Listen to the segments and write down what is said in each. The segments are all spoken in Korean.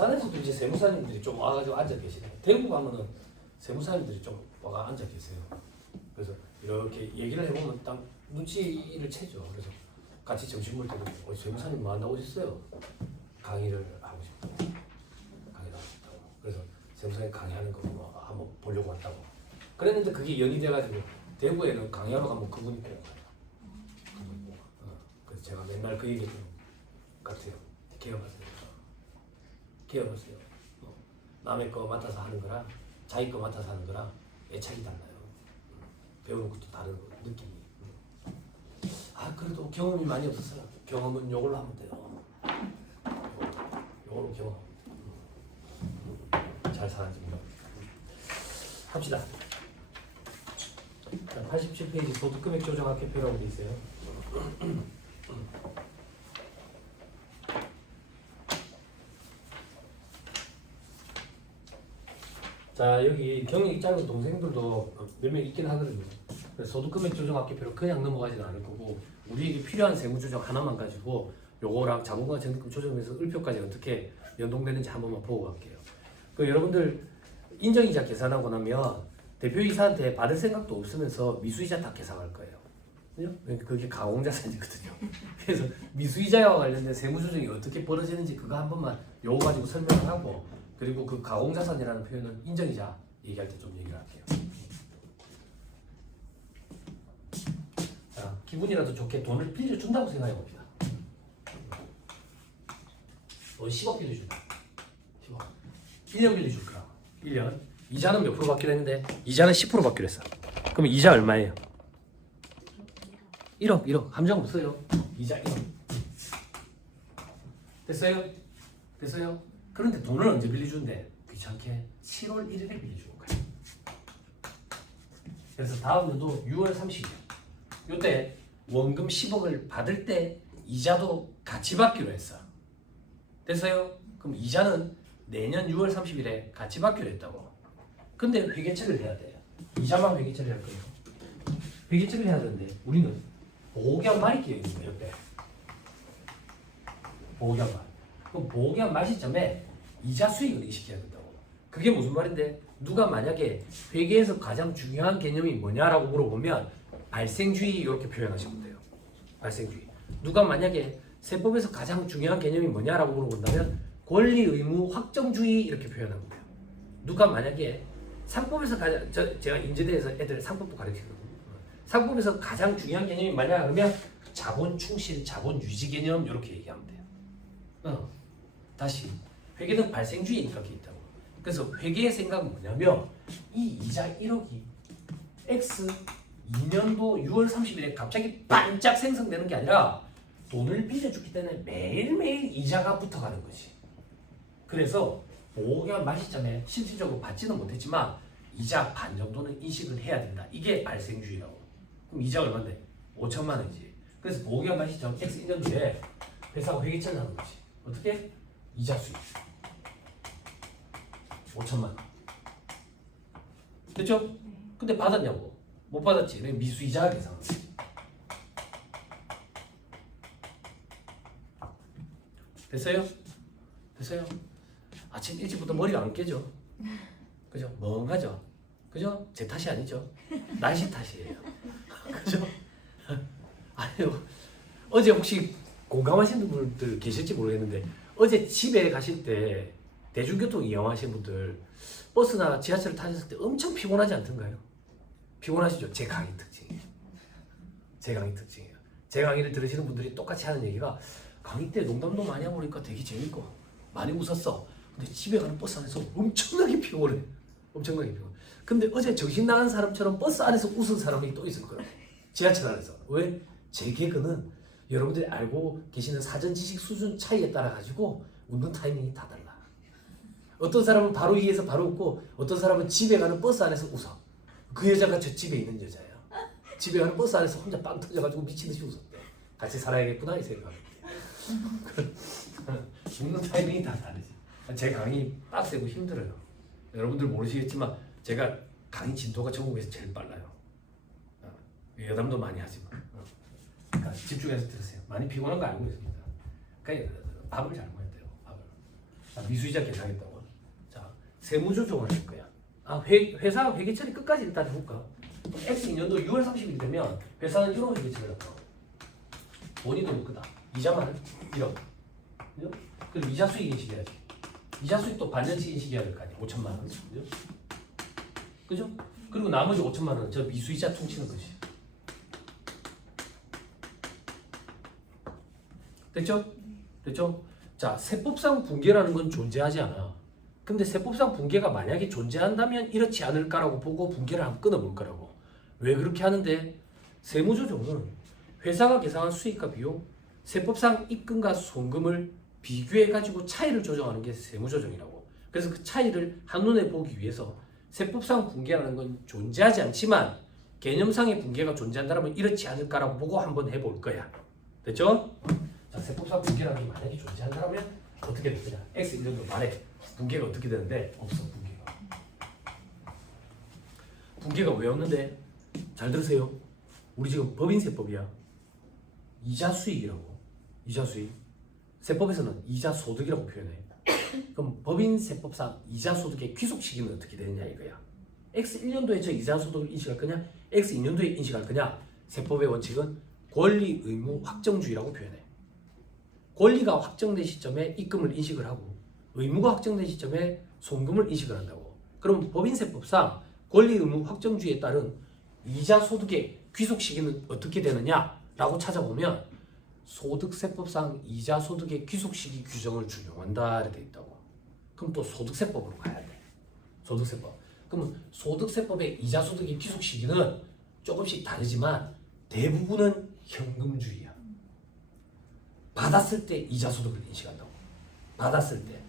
부산에서도 이제 세무사님들이 좀 와가지고 앉아 계시네. 대구 가면은 세무사님들이 좀 와가 앉아 계세요. 그래서 이렇게 얘기를 해보면 딱 눈치를 채죠. 그래서 같이 점심 먹을 때도 세무사님 뭐 한다고 오셨어요? 강의를 하고 싶다고. 강의를 하고 싶다고. 그래서 세무사님 강의하는 거 뭐 한번 보려고 왔다고. 그랬는데 그게 연이 돼가지고 대구에는 강의하러 가면 그분이 꼭 가요. 그분 꼭. 그래서 제가 맨날 그 얘기 같아요. 개혁하세요. 개혁하세요. 남의 거 맡아서 하는 거랑 자기 거 맡아서 하는 거랑 애착이 달라요. 배우는 것도 다른 느낌이. 아 그래도 경험이 많이 없었어요. 경험은 요걸로 하면 돼요. 요걸로 경험. 잘 사는지 몰라. 합시다. 87페이지 소득금액 조정 학회표라고 돼 있어요. 자 여기 경력이 짧은 동생들도 몇 명 있긴 하거든요. 그래서 소득금액 조정 학회표를 그냥 넘어가지는 않을 거고 우리에게 필요한 세무조정 하나만 가지고 요거랑 자본과 전기금 조정에서 을표까지 어떻게 연동되는지 한 번만 보고 갈게요. 그 여러분들 인정이자 계산하고 나면 대표이사한테 받을 생각도 없으면서 미수이자 다 계산할 거예요. 그죠? 그게 가공자산이거든요. 그래서 미수이자와 관련된 세무조정이 어떻게 벌어지는지 그거 한 번만 요거 가지고 설명을 하고 그리고 그 가공자산이라는 표현은 인정이자 얘기할 때 좀 얘기를 할게요. 자, 기분이라도 좋게 돈을 빌려준다고 생각해 봅시다. 돈 10억 빌려준다. 10억. 1년 빌려줄 거라. 1년. 이자는 몇 프로 받기로 했는데 이자는 10% 받기로 했어. 그럼 이자 얼마예요? 1억. 함정 없어요. 이자 1억. 됐어요? 됐어요? 그런데 돈을 언제 빌려주는데 귀찮게 7월 1일에 빌려주는 거예요. 그래서 다음 연도 6월 30일 요때 원금 10억을 받을 때 이자도 같이 받기로 했어. 됐어요? 그럼 이자는 내년 6월 30일에 같이 받기로 했다고. 근데 회계처리를 해야 돼요. 이자만 회계처리 할 거예요. 회계처리를 해야 되는데 우리는 보호기한 말이 끼어 있는 거예요. 옆에 보호기한 말. 그럼 보호기한 말 시점에 이자 수익을 인식해야 된다고. 그게 무슨 말인데 누가 만약에 회계에서 가장 중요한 개념이 뭐냐라고 물어보면 발생주의 이렇게 표현하시면 돼요. 발생주의. 누가 만약에 세법에서 가장 중요한 개념이 뭐냐라고 물어본다면 권리 의무 확정주의 이렇게 표현하면 돼요. 누가 만약에 상법에서 가장 제가 인제대에서 애들 상법도 가르치거든요. 상법에서 가장 중요한 개념이 뭐냐 그러면 자본 충실, 자본 유지 개념 이렇게 얘기하면 돼요. 다시 회계는 발생주의니까 그게 있다고. 그래서 회계의 생각은 뭐냐면 이 이자 1억이 X 2년도 6월 30일에 갑자기 반짝 생성되는 게 아니라 돈을 빌려줬기 때문에 매일매일 이자가 붙어가는 거지. 그래서 보호기한 말시점에 실질적으로 받지는 못했지만 이자 반 정도는 인식을 해야 된다. 이게 발생주의라고. 그럼 이자 얼마인데? 5천만 원이지. 그래서 보호기한 말시점 X 1년 뒤에 회사가 회계처리를 하는 거지. 어떻게? 이자 수익 5천만 원. 됐죠? 근데 받았냐고? 못 받았지. 미수이자 계산하는 거지. 됐어요? 됐어요? 아침 일찍부터 머리가 안 깨져. 그죠? 멍하죠? 그죠? 제 탓이 아니죠. 날씨 탓이에요. 그죠? 아니요. 어제 혹시 공감하시는 분들 계실지 모르겠는데 어제 집에 가실 때 대중교통 이용하시는 분들 버스나 지하철을 타셨을 때 엄청 피곤하지 않던가요? 피곤하시죠? 제 강의 특징이에요. 제 강의 특징이에요. 제 강의를 들으시는 분들이 똑같이 하는 얘기가 강의 때 농담도 많이 하고 그러니까 되게 재밌고 많이 웃었어. 근데 집에 가는 버스 안에서 엄청나게 피곤해. 엄청나게 피곤해. 근데 어제 정신 나간 사람처럼 버스 안에서 웃은 사람이 또 있을 거예요. 지하철 안에서. 왜? 제 개그는 여러분들이 알고 계시는 사전 지식 수준 차이에 따라 가지고 웃는 타이밍이 다 달라. 어떤 사람은 바로 위에서 바로 웃고 어떤 사람은 집에 가는 버스 안에서 웃어. 그 여자가 저 집에 있는 여자예요. 집에 가는 버스 안에서 혼자 빵 터져가지고 미친듯이 웃었대. 같이 살아야겠구나 이 생각. 웃는 타이밍이 다 다르지. 제 강의 빡세고 힘들어요. 여러분들 모르시겠지만 제가 강의 진도가 전국에서 제일 빨라요. 여담도 많이 하지만 그러니까 집중해서 들으세요. 많이 피곤한 거 알고 있습니다. 그러니까 밥을 잘 먹어야 돼요. 밥을. 자, 미수이자 계산했다고. 자, 세무 조정을 할 거야. 회사 회계 처리 끝까지 일단 해볼까? X2년도 6월 30일 되면 회사는 1월 회계 처리를 하고 돈이 너무 크다. 이자만 1억. 그죠? 그럼 이자 수익 인식해야지. 이자 수익도 반년치 인식해야 될 거 아니야. 5천만 원. 그죠? 그죠? 그리고 나머지 5천만 원은 저 미수이자 퉁치는 것이. 됐죠? 됐죠? 자, 세법상 붕괴라는 건 존재하지 않아. 근데 세법상 붕괴가 만약에 존재한다면 이렇지 않을까라고 보고 붕괴를 한번 끊어볼 거라고. 왜 그렇게 하는데? 세무조정은 회사가 계산한 수익과 비용, 세법상 입금과 손금을 비교해가지고 차이를 조정하는 게 세무조정이라고. 그래서 그 차이를 한눈에 보기 위해서 세법상 붕괴라는 건 존재하지 않지만 개념상의 붕괴가 존재한다면 이렇지 않을까라고 보고 한번 해볼 거야. 됐죠? 자, 세법상 붕괴라는 게 만약에 존재한다면 어떻게 될 거냐? X1년도 말해. 붕괴가 어떻게 되는데? 없어, 붕괴가. 붕괴가 왜 없는데? 잘 들으세요. 우리 지금 법인세법이야. 이자 수익이라고. 이자 수익. 세법에서는 이자 소득이라고 표현해. 그럼 법인세법상 이자 소득의 귀속 시기는 어떻게 되느냐 이거야. X1년도에 저 이자 소득을 인식할 거냐? X2년도에 인식할 거냐? 세법의 원칙은 권리 의무 확정주의라고 표현해. 권리가 확정된 시점에 입금을 인식을 하고 의무가 확정된 시점에 송금을 인식을 한다고. 그럼 법인세법상 권리 의무 확정주의에 따른 이자 소득의 귀속 시기는 어떻게 되느냐라고 찾아보면 소득세법상 이자 소득의 귀속 시기 규정을 준용한다 이렇게 돼 있다고. 그럼 또 소득세법으로 가야 돼. 소득세법. 그러면 소득세법의 이자 소득의 귀속 시기는 조금씩 다르지만 대부분은 현금주의야. 받았을 때 이자 소득을 인식한다고. 받았을 때.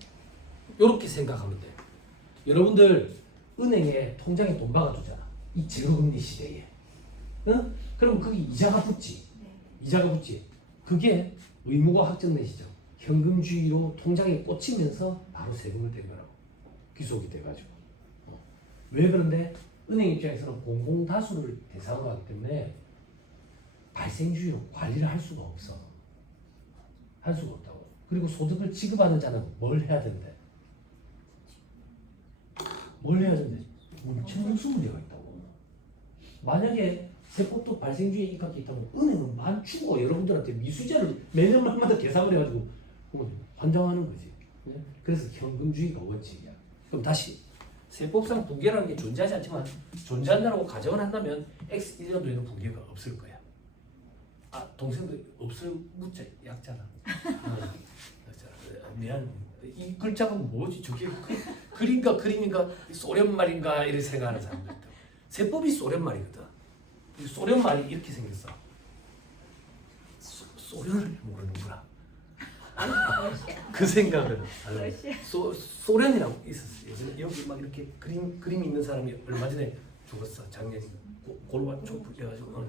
이렇게 생각하면 돼. 여러분들 은행에 통장에 돈 박아두잖아. 이 제로금리 시대에. 응? 그럼 거기 이자가 붙지. 이자가 붙지. 그게 의무가 확정된 시점. 현금주의로 통장에 꽂히면서 바로 세금을 떼는 거라고. 귀속이 돼가지고. 왜 그런데? 은행 입장에서는 공공다수를 대상으로 하기 때문에 발생주의로 관리를 할 수가 없어. 할 수가 없다고. 그리고 소득을 지급하는 자는 뭘 해야 된대? 뭘 해야 된대? 문천유수 문제가 있다고. 만약에 세법도 발생주의에 입각해 있다면 은행은 만추고 여러분들한테 미수자를 매년 말마다 계산을 해가지고 환장하는 거지. 그래서 현금주의가 원칙이야. 그럼 다시 세법상 붕괴라는 게 존재하지 않지만 존재한다고 가정을 한다면 X1년도에는 붕괴가 없을 거야. 아, 동생들 없을 무자 약자라. 미안. 이 글자가 뭐지? 저게 글인가 그림인가 소련말인가 이렇게 생각하는 사람들 있다. 세법이 소련말이거든. 소련말이 이렇게 생겼어. 소련을 모르는구나. 그 생각을 소련이라고 있었어요. 여기 막 이렇게 그림 있는 사람이 얼마 전에 죽었어. 작년에 골바초프 해가지고.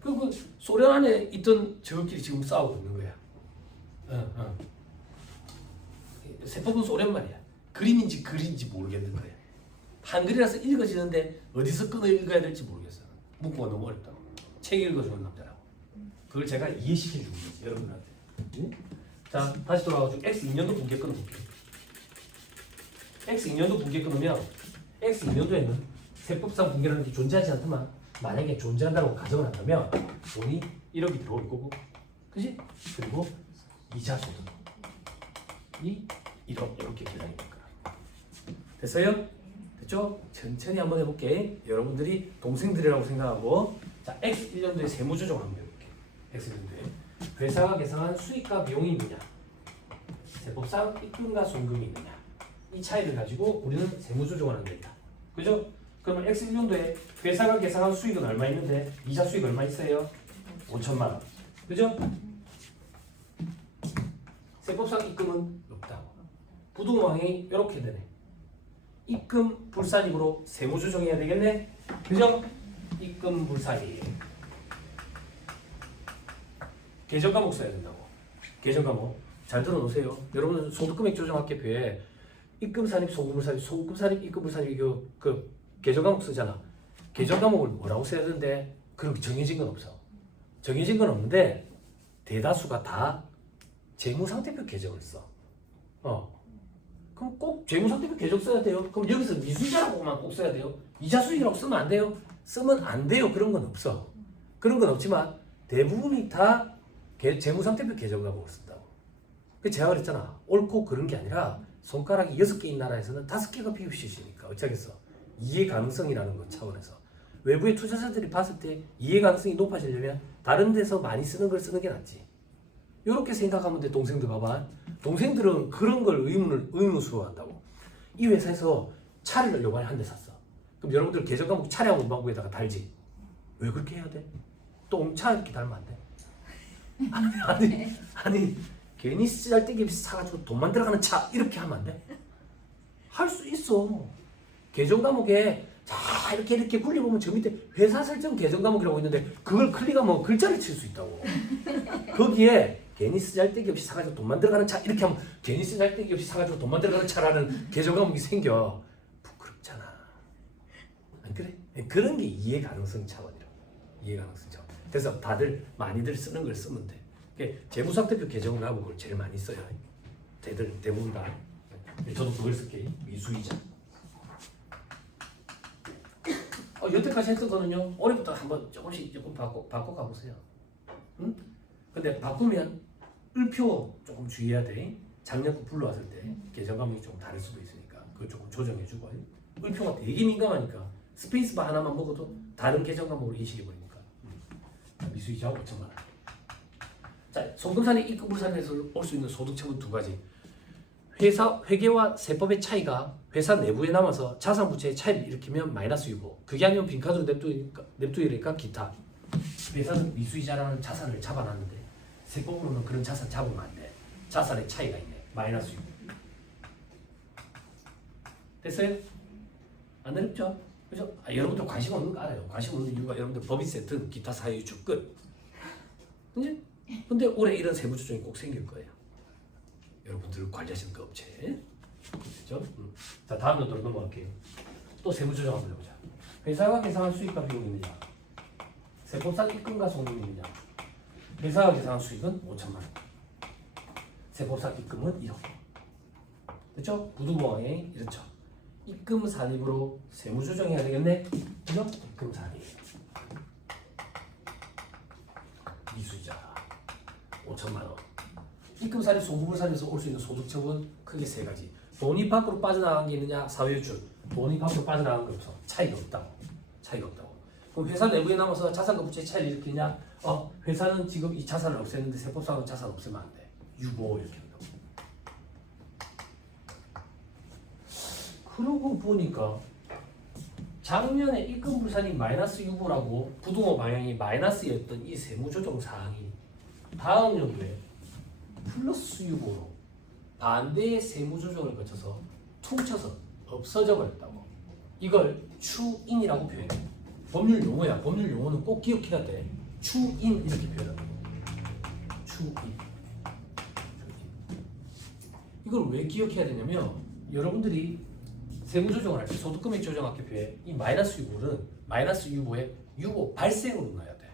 그 소련 안에 있던 저끼리 지금 싸우고 있는 거야. 세법은 소련말이야. 그림인지 글인지 모르겠는 거야. 한글이라서 읽어지는데 어디서 끊어 읽어야 될지 모르겠어. 문구가 너무 어렵다. 책 읽어주는 남자라고. 그걸 제가 이해시켜주는 거지 여러분한테. 응? 자, 다시 돌아가지고 X2년도 붕괴 끊어볼게요. X2년도 붕괴 끊으면 X2년도에는 세법상 붕괴라는 게 존재하지 않지만 만약에 존재한다고 가정을 한다면 돈이 1억이 들어올 거고, 그지? 그리고 이자 소득이 1억 이렇게 계산이 될 거야. 됐어요? 됐죠? 천천히 한번 해볼게. 여러분들이 동생들이라고 생각하고, 자, X1년도에 세무조정 한번 해볼게. X1년도에 회사가 계산한 수익과 비용이 있느냐, 세법상 입금과 송금이 있느냐, 이 차이를 가지고 우리는 세무조정을 하는 거다. 그죠? 그러면 X1년도에 회사가 계산한 수익은 얼마 있는데 이자 수익 얼마 있어요? 5천만 원. 그죠? 세법상 입금은 없다고. 부동항이 이렇게 되네. 입금 불산입으로 세무조정해야 되겠네. 그죠? 입금 불산입. 계정 과목 써야 된다고. 계정 과목 잘 들어놓으세요. 여러분 소득금액 조정학계표에 입금 산입, 송금 산입, 송금 산입, 입금 불산입 그 계정 과목 쓰잖아. 계정 과목을 뭐라고 써야 되는데 그렇게 정해진 건 없어. 정해진 건 없는데 대다수가 다 재무상태표 계정을 써. 그럼 꼭 재무상태표 계정 써야 돼요? 그럼 여기서 미수이자라고만 꼭 써야 돼요? 이자 수익이라고 쓰면 안 돼요? 쓰면 안 돼요. 그런 건 없어. 그런 건 없지만 대부분이 다 재무상태표 계정 과목을 쓴다고. 그 제가 그랬잖아. 옳고 그런 게 아니라 손가락이 6개인 나라에서는 5개가 비웃으시니까 어쩌겠어. 이해 가능성이라는 것 차원에서 외부의 투자자들이 봤을 때 이해 가능성이 높아지려면 다른 데서 많이 쓰는 걸 쓰는 게 낫지. 이렇게 생각하면 돼. 동생들 봐봐. 동생들은 그런 걸 의무수호한다고. 이 회사에서 차를 요번에 한 대 샀어. 그럼 여러분들 계정 과목 차량 운반부에다가 달지. 왜 그렇게 해야 돼? 또 차 이렇게 달면 안 돼? 아니 괜히 쓰잘데기 없이 사가지고 돈 만들어가는 차 이렇게 하면 안 돼? 할 수 있어. 계정 과목에 자 이렇게 굴려보면 저 밑에 회사 설정 계정 과목이라고 있는데 그걸 클릭하면 글자를 칠 수 있다고. 거기에 괜히 쓰잘데기 없이 사가지고 돈 만들어가는 차 이렇게 하면 괜히 쓰잘데기 없이 사가지고 돈 만들어가는 차라는 계정 과목이 생겨. 부끄럽잖아. 안 그래? 그런 게 이해 가능성 차원이라고. 이해 가능성 차원. 그래서 다들 많이들 쓰는 걸 쓰면 돼. 재무상태표 계정 과목을 제일 많이 써요. 대부분 다. 저도 그걸 쓸게. 미수이자. 여태까지 했던 거는요. 올해부터 한번 조금 바꿔 가보세요. 응? 근데 바꾸면 을표 조금 주의해야 돼. 작년 거 불러왔을 때 계정 과목이 조금 다를 수도 있으니까 그거 조금 조정해주고. 을표가 되게 민감하니까 스페이스바 하나만 먹어도 다른 계정 과목으로 인식해버리니까. 미수이자 5천만 원. 자, 송금산의 입금불산에서 올 수 있는 소득처분 두 가지. 회계와 세법의 차이가 회사 내부에 남아서 자산 부채의 차이를 일으키면 마이너스 유보. 그게 아니면 빈칸으로 냅두이니까 기타. 회사는 미수이자라는 자산을 잡아놨는데 세법으로는 그런 자산 잡으면 안 돼. 자산의 차이가 있네. 마이너스 유보. 됐어요? 안 어렵죠? 그래서 여러분들 관심 없는 거 알아요. 관심 없는 이유가 여러분들 법인세 등 기타 사유유축 끝. 근데 올해 이런 세부 조정이 꼭 생길 거예요. 여러분들 관리하시는 그 업체. 그렇죠? 자, 다음 노트로 넘어갈게요. 또 세부 조정 한번 해보자. 회사가 계산한 수익과 비용이 있느냐? 세법상 입금과 송금이 있느냐? 회사가 계산한 수익은 5천만 원. 세법상 입금은 1억. 됐죠? 부두보항에 이렇죠. 입금 산입으로 세무 조정해야 되겠네. 그죠? 입금 산입. 미수이자 5천만 원. 입금 산입, 송금을 산입에서 올 수 있는 소득처분 크게 세 가지. 돈이 밖으로 빠져나간 게 있느냐? 사회유출. 돈이 밖으로 빠져나간 게 없어. 차이가 없다고. 그럼 회사 내부에 남아서 자산과 부채의 차이를 일으키냐? 회사는 지금 이 자산을 없앴는데 세법상은 자산 없애면 안 돼. 유보 이렇게 한다고. 그러고 보니까 작년에 입금불산이 마이너스 유보라고 부동호 방향이 마이너스였던 이 세무조정 사항이 다음 연도에 플러스 유보로 반대의 세무조정을 거쳐서 퉁쳐서 없어져 버렸다고. 이걸 추인이라고 표현해. 법률 용어야. 법률 용어는 꼭 기억해야 돼. 추인 이렇게 표현한다고. 추인. 이걸 왜 기억해야 되냐면 여러분들이 세무조정을 할 때 소득금액 조정학교표에 이 마이너스 유보는 마이너스 유보에 유보 발생으로 넣어야 돼.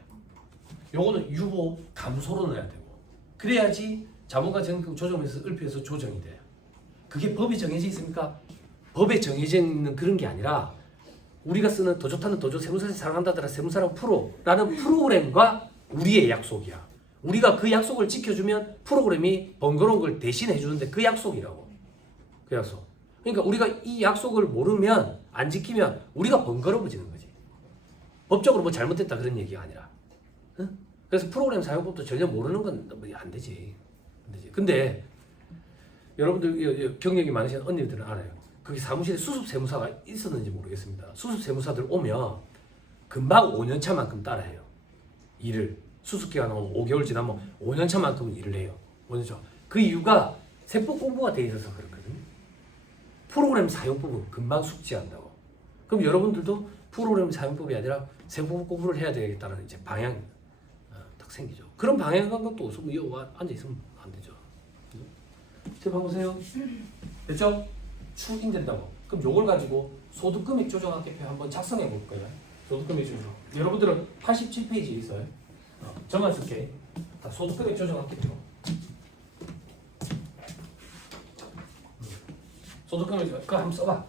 요거는 유보 감소로 넣어야 되고 그래야지 자본가 정금 조정에서 을표에서 조정이 돼요. 그게 법에 정해져 있습니까? 법에 정해져 있는 그런 게 아니라 우리가 쓰는 더 좋다는 더조 세무사를 사랑한다더라 세무사랑 프로라는 프로그램과 우리의 약속이야. 우리가 그 약속을 지켜주면 프로그램이 번거로운 걸 대신해 주는데 그 약속이라고. 그 약속. 그러니까 우리가 이 약속을 모르면 안 지키면 우리가 번거로워지는 거지. 법적으로 뭐 잘못됐다 그런 얘기가 아니라. 응? 그래서 프로그램 사용법도 전혀 모르는 건 안 되지. 근데 여러분들 경력이 많으신 언니들은 알아요. 거기 사무실에 수습 세무사가 있었는지 모르겠습니다. 수습 세무사들 오면 금방 5년 차만큼 따라해요. 일을 수습 기간 5개월 지나면 5년 차만큼 일을 해요. 5년 차. 그 이유가 세법 공부가 돼 있어서 그렇거든요. 프로그램 사용법은 금방 숙지한다고. 그럼 여러분들도 프로그램 사용법이 아니라 세법 공부를 해야 되겠다는 이제 방향 딱 생기죠. 그런 방향 감각도 없으면 여기 앉아 있으면 안 되죠. 제가 보세요. 됐죠? 추인된다고. 그럼 요걸 가지고 소득금액 조정학계표 한번 작성해 볼 거예요. 소득금액 조정. 여러분들은 87페이지에 있어요. 저만 쓸게. 다 소득금액 조정학계표. 소득금액 그거 한번 써봐.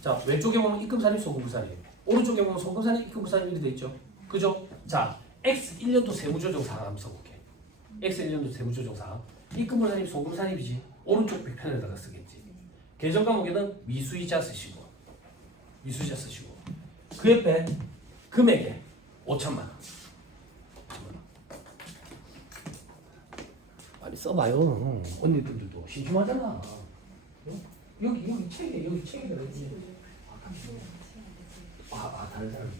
자 왼쪽에 보면 입금산입 소금부산입, 오른쪽에 보면 소금산입 입금부산입 이렇게 돼 있죠. 그죠? 자 X 1년도 세무조정사항 한번 써볼게. X 1년도 세무조정사항. 입금부산입 소금산입이지. 오른쪽 벽편에다가 쓰겠지. 계정 과목에는 미수이자 쓰시고 그 옆에 금액에 5천만 원. 빨리 써봐요. 언니들도 심심하잖아. 여기 책에 들어있지. 다른 사람이.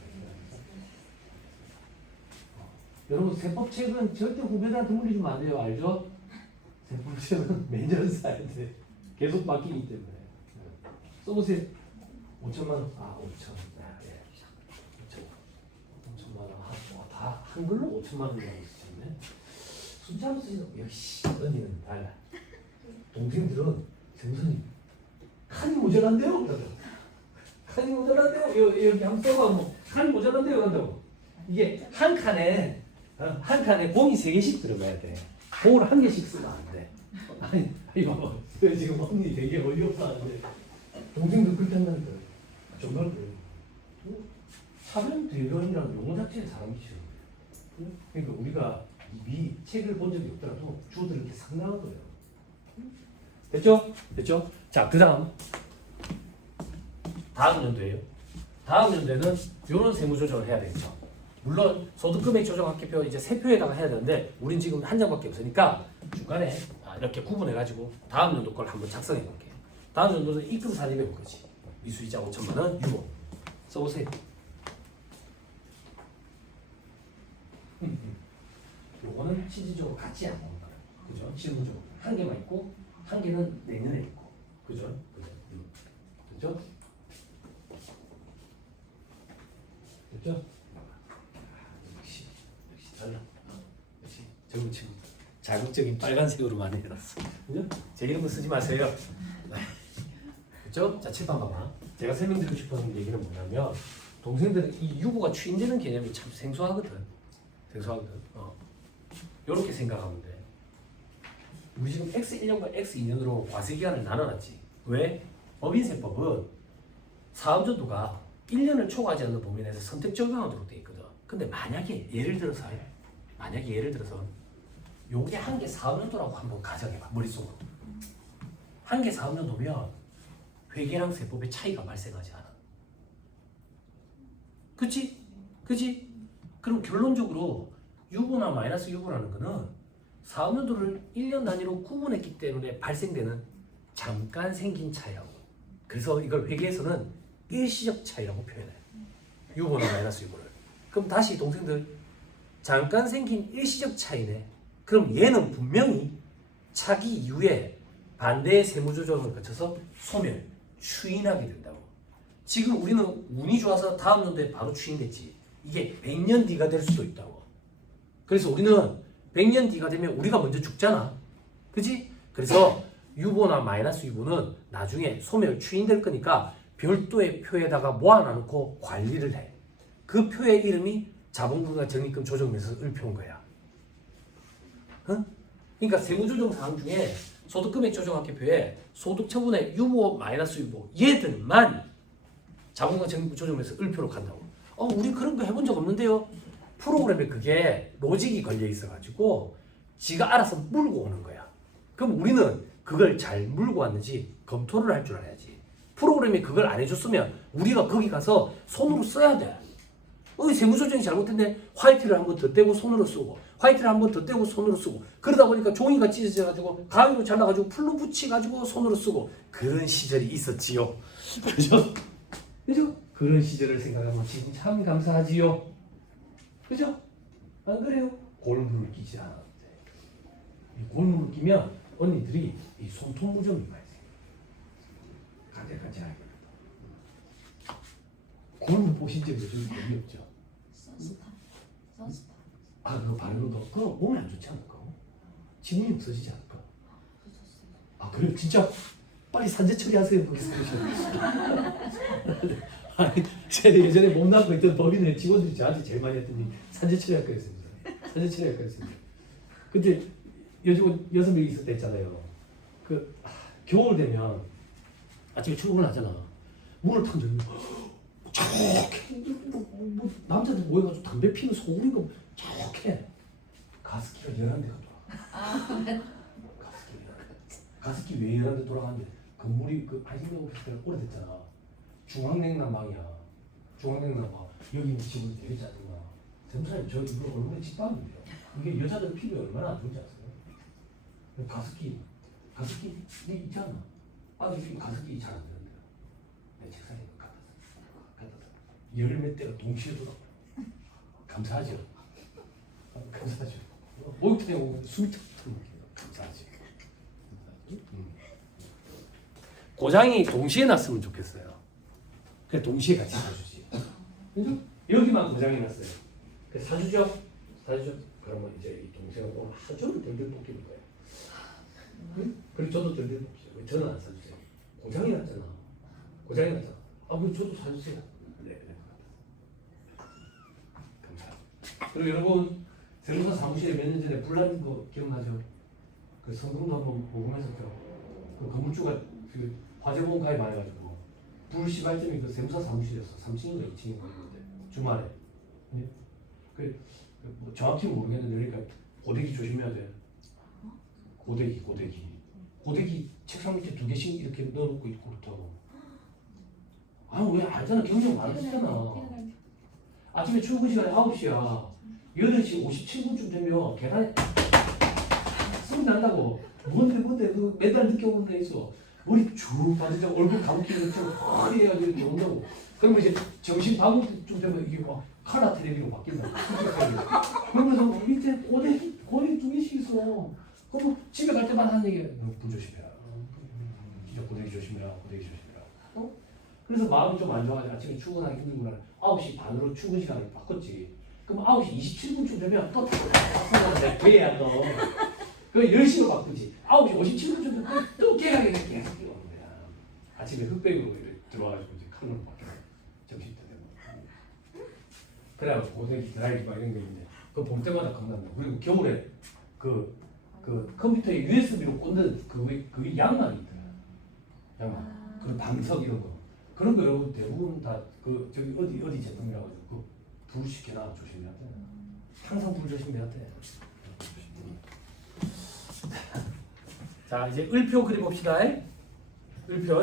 여러분 세법책은 절대 후배들한테 물리주면 안 돼요. 알죠? 세법책은 매년 사야 돼. 계속 바뀌기 때문에. 써보세요. 5천만 원. 5천. 예. 5천만 원. 다 한글로 5천만 원이라고 쓰셨네. 숫자로 쓰시는 역시 언니는 달라. 동생들은 정선이 칸이 모자란데요? 칸이 모자란데요? 여기 한번 써봐. 뭐 칸이 모자란데요? 한다고. 이게 한 칸에 공이 3개씩 들어가야 돼. 공을 1개씩 쓰면 안 돼. 아니 이거 지금 언니 되게 어이없다 하는데 동생도 그렇게 한다니까. 정말 그래요. 사변 대변이라는 용어 자체에 사람이 싫어. 그러니까 우리가 이 책을 본 적이 없더라도 주어들은 게 상당한 거예요. 됐죠? 됐죠? 자, 그 다음 연도예요. 다음 연도에는 이런 세무 조정을 해야 되겠죠. 물론 소득금액 조정 합계표 이제 세 표에다가 해야 되는데 우린 지금 한 장밖에 없으니까 중간에 이렇게 구분해가지고 다음 연도 걸 한번 작성해 볼게요. 다음 연도는 입금 산입해 볼 거지. 미수이자 5천만 원 유보 써보세요. 요거는 실질적으로 같이 안 나오는 거예요. 그죠? 실무적으로 한 개만 있고 한 개는 내년에 있고. 그죠? 그죠? 됐죠? 역시 달라. 역시 저거 지금 자극적인 빨간색으로 많이 해놨어. 그죠? 제 이름은 쓰지 마세요. 그죠? 자, 칠판 봐봐. 제가 설명드리고 싶은 얘기는 뭐냐면 동생들은 이 유보가 추인되는 개념이 참 생소하거든. 이렇게 생각하면 돼. 우리 지금 X1년과 X2년으로 과세기간을 나눠놨지. 왜? 법인세법은 사업전도가 1년을 초과하지 않는 범위 내에서 선택 적용하도록 돼 있거든. 근데 만약에 예를 들어서 요게 한 개 사업연도라고 한번 가정해봐. 머릿속으로. 한 개 사업연도면 회계랑 세법의 차이가 발생하지 않아. 그치? 그럼 결론적으로 유보나 마이너스 유보라는 거는 사업연도를 1년 단위로 구분했기 때문에 발생되는 잠깐 생긴 차이라고. 그래서 이걸 회계에서는 일시적 차이라고 표현해요. 유보나 마이너스 유보를. 그럼 다시 동생들 잠깐 생긴 일시적 차이네. 그럼 얘는 분명히 차기 이후에 반대의 세무조정을 거쳐서 소멸, 추인하게 된다고. 지금 우리는 운이 좋아서 다음 연도에 바로 추인됐지. 이게 100년 뒤가 될 수도 있다고. 그래서 우리는 100년 뒤가 되면 우리가 먼저 죽잖아. 그치? 그래서 유보나 마이너스 유보는 나중에 소멸, 추인될 거니까 별도의 표에다가 모아놔놓고 관리를 해. 그 표의 이름이 자본금과 적립금 조정에서 을표인 거야. 응? 그러니까 세무조정 사항 중에 소득금액 조정합계표에 소득처분의 유보, 마이너스 유보 얘들만 자본금과 적립금 조정에서 을표로 간다고. 우리 그런 거 해본 적 없는데요. 프로그램에 그게 로직이 걸려 있어가지고 지가 알아서 물고 오는 거야. 그럼 우리는 그걸 잘 물고 왔는지 검토를 할 줄 알아야지. 프로그램이 그걸 안 해줬으면 우리가 거기 가서 손으로 써야 돼. 세무조정이 잘못됐네. 화이트를 한 번 더 떼고 손으로 쓰고 화이트를 한 번 더 떼고 손으로 쓰고 그러다 보니까 종이가 찢어져가지고 가위로 잘라가지고 풀로 붙여가지고 손으로 쓰고 그런 시절이 있었지요. 그죠? 그런 시절을 생각하면 지금 참 감사하지요. 그죠? 안 그래요? 골무를 끼지 않았는데 이 골무를 끼면 언니들이 이 손톱 무좀이 많이 생겨요. 가지하게. 골무 보신 적 요즘 거의 없죠? 그거 바르는 거 그거 몸에 안 좋지 않을까? 지문이 없어지지 않을까? 그래요? 진짜 빨리 산재 처리하세요. 거기서 제가 예전에 몸담고 있던 법인의 직원들이 저한테 제일 많이 했더니 산재 처리할 거였습니다. 근데 여직원 6명이 있었다 했잖아요. 겨울 되면 아침에 출근을 하잖아. 문을 탁 열면 저렇게 남자들 모여가지고 담배 피는 소리가 저렇게 가습기가 11대가 돌아. 가습기 왜 11대 돌아가는데 건물이 그 아직도 오래됐잖아. 중앙냉난방이야. 중앙냉난방. 여기 있는 집은 되게 짜증나. 세무사님 저 이거 얼굴에 찌빠는데요. 이게 여자들 피부에 얼마나 안 좋은지 아세요? 가습기 이게 있잖아. 아직 가습기 잘 안 되는데요. 내 책상에 갖다 열몇 대가 동시에 돌아. 감사하죠. 감사하죠. 목욕탕에 오면 숨이 턱 감사하지. 고장이 동시에 났으면 좋겠어요. 그래 동시에 같이 사주지. 그죠? 여기만 고장이 났어요. 그 사주죠? 그러면 이제 이 동생하고 하루 종일 덜덜 볶이는 거예요. 응? 그리고 저도 덜덜 볶이죠. 저는 안 사주세요. 고장이 났잖아. 그럼 저도 사주세요. 네. 감사합니다. 그리고 여러분 세무사 사무실에 몇 년 전에 불 난 거 기억나죠? 그 성금도 한번 보험했었죠. 그 건물주가 그 화재보험 가입 안 해가지고 불 시발점이 그 세무사 사무실이었어. 3층인가 2층인가 있는데 주말에. 네? 뭐 정확히 모르겠는데 그러니까 고데기 조심해야 돼. 고데기 책상 밑에 2개씩 이렇게 넣어놓고 있고 그렇다고. 왜 알잖아. 경력 많으시잖아. 아침에 출근 시간에 9시야. 8시 57분쯤 되면 계단에 소리 난다고. 뭔데 그 매달 늦게 오는 데 있어. 머리 쭉 빠지자 얼굴 감기는 좀 허리 해가지고 이렇게 온다고. 그러면 이제 정신 반응 좀 되면 이게 막 칼라 테레비로 바뀐다. 그러면서 밑에 고데기 2개씩 있어. 그럼 집에 갈 때마다 하는 얘기야. 불 조심해라. 진짜 고데기 조심해라. 그래서 마음이 좀 안 좋아가지고 아침에 출근하기 힘들구나. 9시 반으로 출근 시간을 바꿨지. 그럼 9시 27분쯤 되면 또 내 배야 또. 그 10시로 바꾸지. 9시 57분쯤 되면 또 깨가게 계속 뛰어오는 거야. 아침에 흑백으로 들어와가지고 이제 칼로 바뀌어. 정신 되고. 그래가지고 고데기 드라이브 막 이런 게 있는데 그거 볼 때마다 겁난다. 그리고 겨울에 그 컴퓨터에 USB로 꽂는 그 양말이 있더라. 양말. 그 방석 이런 거. 그런 거 여러분 대부분 다 그 저기 어디 제품이라고 해서 불 쉽게 나 조심해야 돼. 항상 불 조심해야 돼. 자 이제 을표 그려봅시다. 을표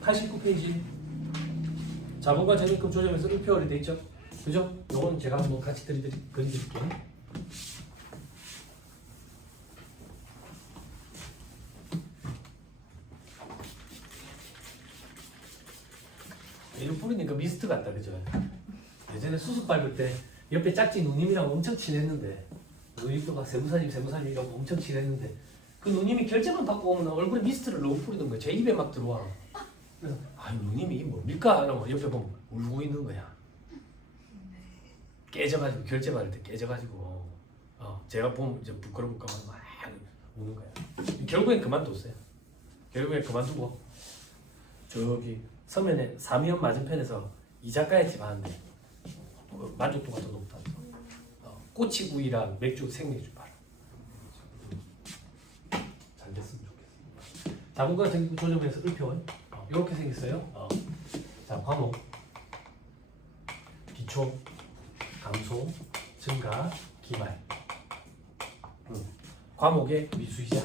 89페이지 자본과 적립금 조정에서 을표를 돼 있죠. 그죠? 요건 제가 한번 같이 그려드릴게요. 이름 뿌리니까 미스트 같다, 그죠? 예전에 수습 밟을 때 옆에 짝지 누님이랑 엄청 친했는데 누님도 막 세무사님이라고 엄청 친했는데 그 누님이 결제만 받고 오면 얼굴에 미스트를 너무 뿌리던 거야. 제 입에 막 들어와. 그래서 누님이 뭡니까? 이러면 옆에 보면 울고 있는 거야. 깨져가지고 결제 받을 때 깨져가지고 제가 보면 이제 부끄러울까 봐 막 우는 거야. 결국엔 그만뒀어요. 결국엔 그만두고 저기 서면에 사미연 맞은편에서 이 작가의 집 하는데 만족도가 더 높다면서 꼬치구이랑 맥주 생맥주 팔아. 잘 됐으면 좋겠어. 자본과 적립금 조정에서 을표 이렇게 생겼어요. 자 과목 기초, 감소, 증가, 기말. 과목의 미수이자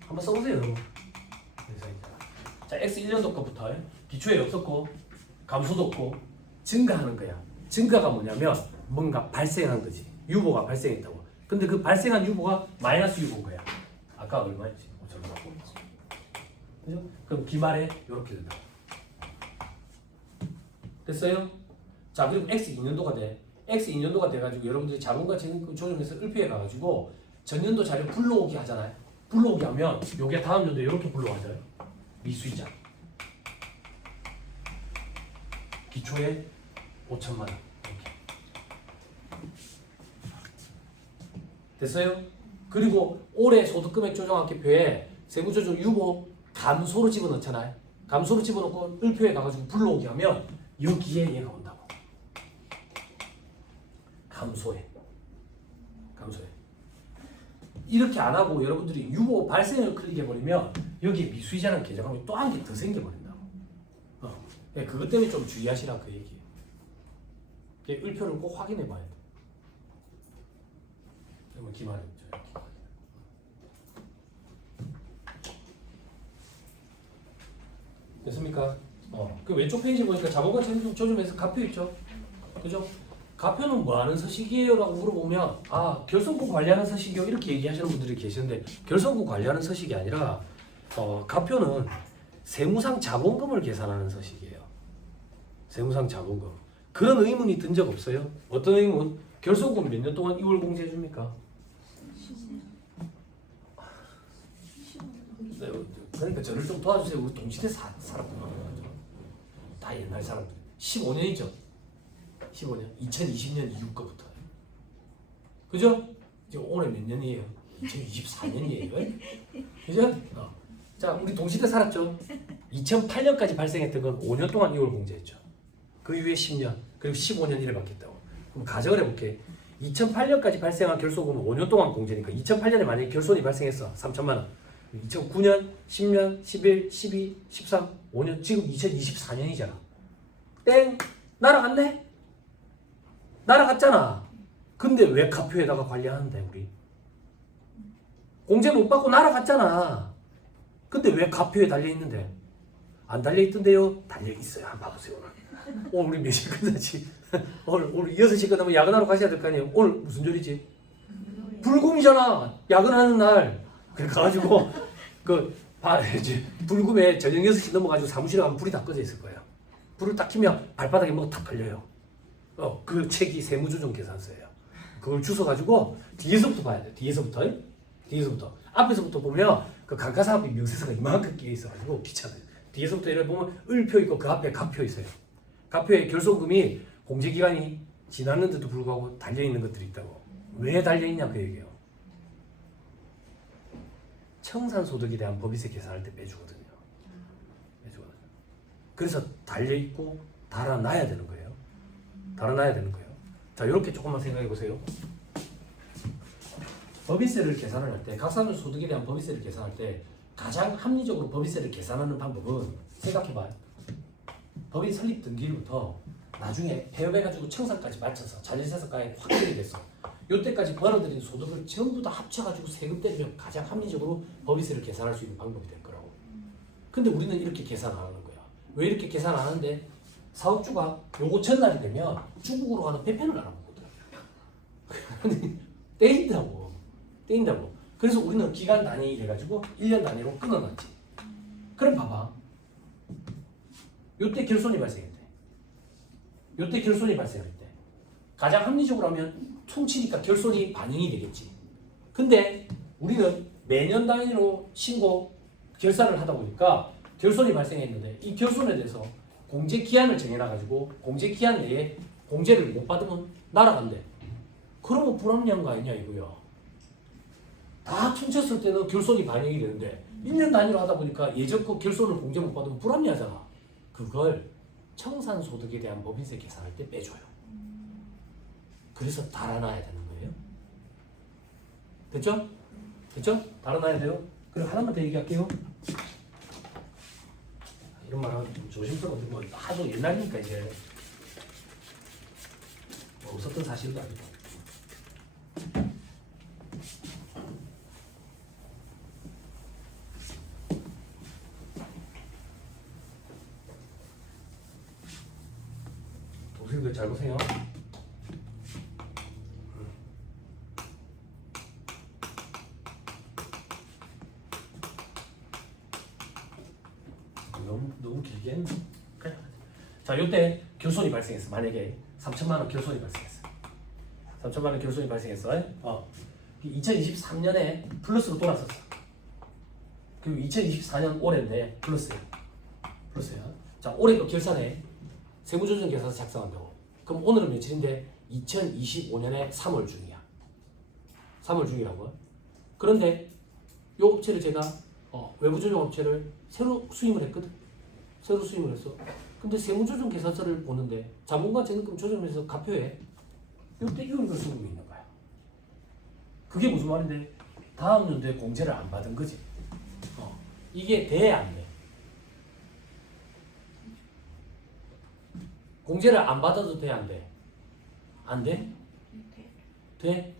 한번 써보세요 여러분. 자 X 1년도 거부터 기초에 없었고 감소도 없고 증가하는 거야. 증가가 뭐냐면 뭔가 발생한 거지. 유보가 발생했다고. 근데 그 발생한 유보가 마이너스 유보인 거야. 아까 얼마였지? 5,000원. 그죠? 그럼 기말에 이렇게 된다. 됐어요? 자 그리고 X 2년도가 돼. X 2년도가 돼가지고 여러분들이 자본과 적립금 조정에서 을표에 가가지고 전년도 자료 불러오기 하잖아요. 불러오기 하면 요게 다음 년도에 이렇게 불러와져요. 미수이자. 기초에 5천만 원. 이렇게. 됐어요? 그리고 올해 소득금액 조정학기표에 세무조정 유보 감소로 집어넣잖아요. 감소로 집어넣고 을표에 가가지고 불러오기 하면 여기에 얘가 온다고. 감소해. 이렇게 안 하고 여러분들이 유보 발생을 클릭해버리면 여기에 미수이자라는 계좌금이 또 한 개 더 생겨버린다고. 네, 그것 때문에 좀 주의하시라 그 얘기예요. 을표를 꼭 확인해 봐야 돼. 그러면 기말이죠. 됐습니까? 그 왼쪽 페이지 보니까 자본가 조짐에서 가표 있죠? 그죠? 가표는 뭐 하는 서식이에요? 라고 물어보면 결손구 관리하는 서식이요? 이렇게 얘기하시는 분들이 계시는데 결손구 관리하는 서식이 아니라 가표는 세무상 자본금을 계산하는 서식이에요. 세무상 자본금. 그런 의문이 든 적 없어요? 어떤 의문? 결손금 몇 년 동안 이월 공제해 줍니까? 네, 그러니까 저를 좀 도와주세요. 우리 동시대 살았구나. 다 옛날 사람들. 15년이죠. 15년. 2020년 이후 거부터. 그죠? 이제 올해 몇 년이에요? 2024년이에요. 그죠? 자, 우리 동시대 살았죠. 2008년까지 발생했던 건 5년 동안 2월 공제했죠. 그 이후에 10년, 그리고 15년 이래 바뀌었다고. 그럼 가정을 해볼게. 2008년까지 발생한 결손금은 5년 동안 공제니까 2008년에 만약에 결손이 발생했어. 3천만 원. 2009년, 10년, 11, 12, 13, 5년, 지금 2024년이잖아. 땡! 날아갔네? 날아갔잖아. 근데 왜 가표에다가 관리하는데 우리? 공제 못 받고 날아갔잖아. 근데 왜 가표에 달려있는데? 안 달려있던데요? 달려있어요. 한번 봐보세요. 오늘 우리 몇 시 끝나지? 오늘 6시 끝나면 야근하러 가셔야 될 거 아니에요? 오늘 무슨 요리지? 불금이잖아. 야근하는 날. 그래가지고 불금에 저녁 6시 넘어가지고 사무실에 가면 불이 다 꺼져 있을 거예요. 불을 딱 켜면 발바닥에 뭐가 탁 걸려요. 그 책이 세무조정 계산서예요. 그걸 주워가지고 뒤에서부터 봐야 돼요. 뒤에서부터. 앞에서부터 보면 그 감가상각비 명세서가 이만큼 끼어 있어가지고 귀찮아요. 뒤에서부터 이렇게 보면 을표 있고 그 앞에 가표 있어요. 가표에 결손금이 공제기간이 지났는데도 불구하고 달려있는 것들이 있다고. 왜 달려있냐 그 얘기예요. 청산소득에 대한 법인세 계산할 때 빼주거든요. 그래서 달려있고 달아놔야 되는 거예요. 자, 이렇게 조금만 생각해 보세요. 법인세를 계산을 할 때, 각사는 소득에 대한 법인세를 계산할 때 가장 합리적으로 법인세를 계산하는 방법은 생각해봐요. 법인 설립 등기일부터 나중에 폐업해가지고 청산까지 맞춰서 자진세서가에 확정이 됐어. 이때까지 벌어들인 소득을 전부 다 합쳐가지고 세금 떼주면 가장 합리적으로 법인세를 계산할 수 있는 방법이 될 거라고. 근데 우리는 이렇게 계산 안 하는 거야. 왜 이렇게 계산 안 하는데? 사업주가 요거 전날이 되면 중국으로 가는 배편을 알아보거든. 떼인다고. 그래서 우리는 기간 단위 해가지고 1년 단위로 끊어놨지. 그럼 봐봐. 요때 결손이 발생했대. 가장 합리적으로 하면 퉁치니까 결손이 반영이 되겠지. 근데 우리는 매년 단위로 신고 결산을 하다 보니까 결손이 발생했는데 이 결손에 대해서 공제 기한을 정해놔가지고 공제 기한 내에 공제를 못 받으면 날아간대. 그러면 불합리한 거 아니냐 이거야. 다 퉁쳤을 때는 결손이 반영이 되는데 1년 단위로 하다 보니까 예전껏 결손을 공제 못 받으면 불합리하잖아. 그걸 청산소득에 대한 법인세 계산할 때 빼줘요. 그래서 달아놔야 되는 거예요. 됐죠? 달아놔야 돼요. 그리고 하나만 더 얘기할게요. 이런 말 하면 좀 조심스러운데 뭐 하도 옛날이니까 이제 뭐 없었던 사실도 아니고. 동생들 잘 보세요. 너무 길게 했네. 자, 요때 결손이 발생했어. 만약에 3천만 원 결손이 발생했어. 3천만 원 결손이 발생했어. 2023년에 플러스로 돌아섰어. 그리고 2024년 올해인데 플러스야. 자, 올해 거 결산해. 세무조정 계산서 작성한다고. 그럼 오늘은 며칠인데 2025년에 3월 중이야. 3월 중이라고. 그런데 요 업체를 제가 외부조정 업체를 새로 수임을 했거든. 새로 수임을 했어. 근데 세무조정 계산서를 보는데 자본과 재능금 조정에서 가표에 이때 이월 결손금이 있는 거야. 그게 무슨 말인데? 다음 연도에 공제를 안 받은 거지. 이게 돼, 안 돼? 공제를 안 받아도 돼, 안 돼? 안 돼? 돼?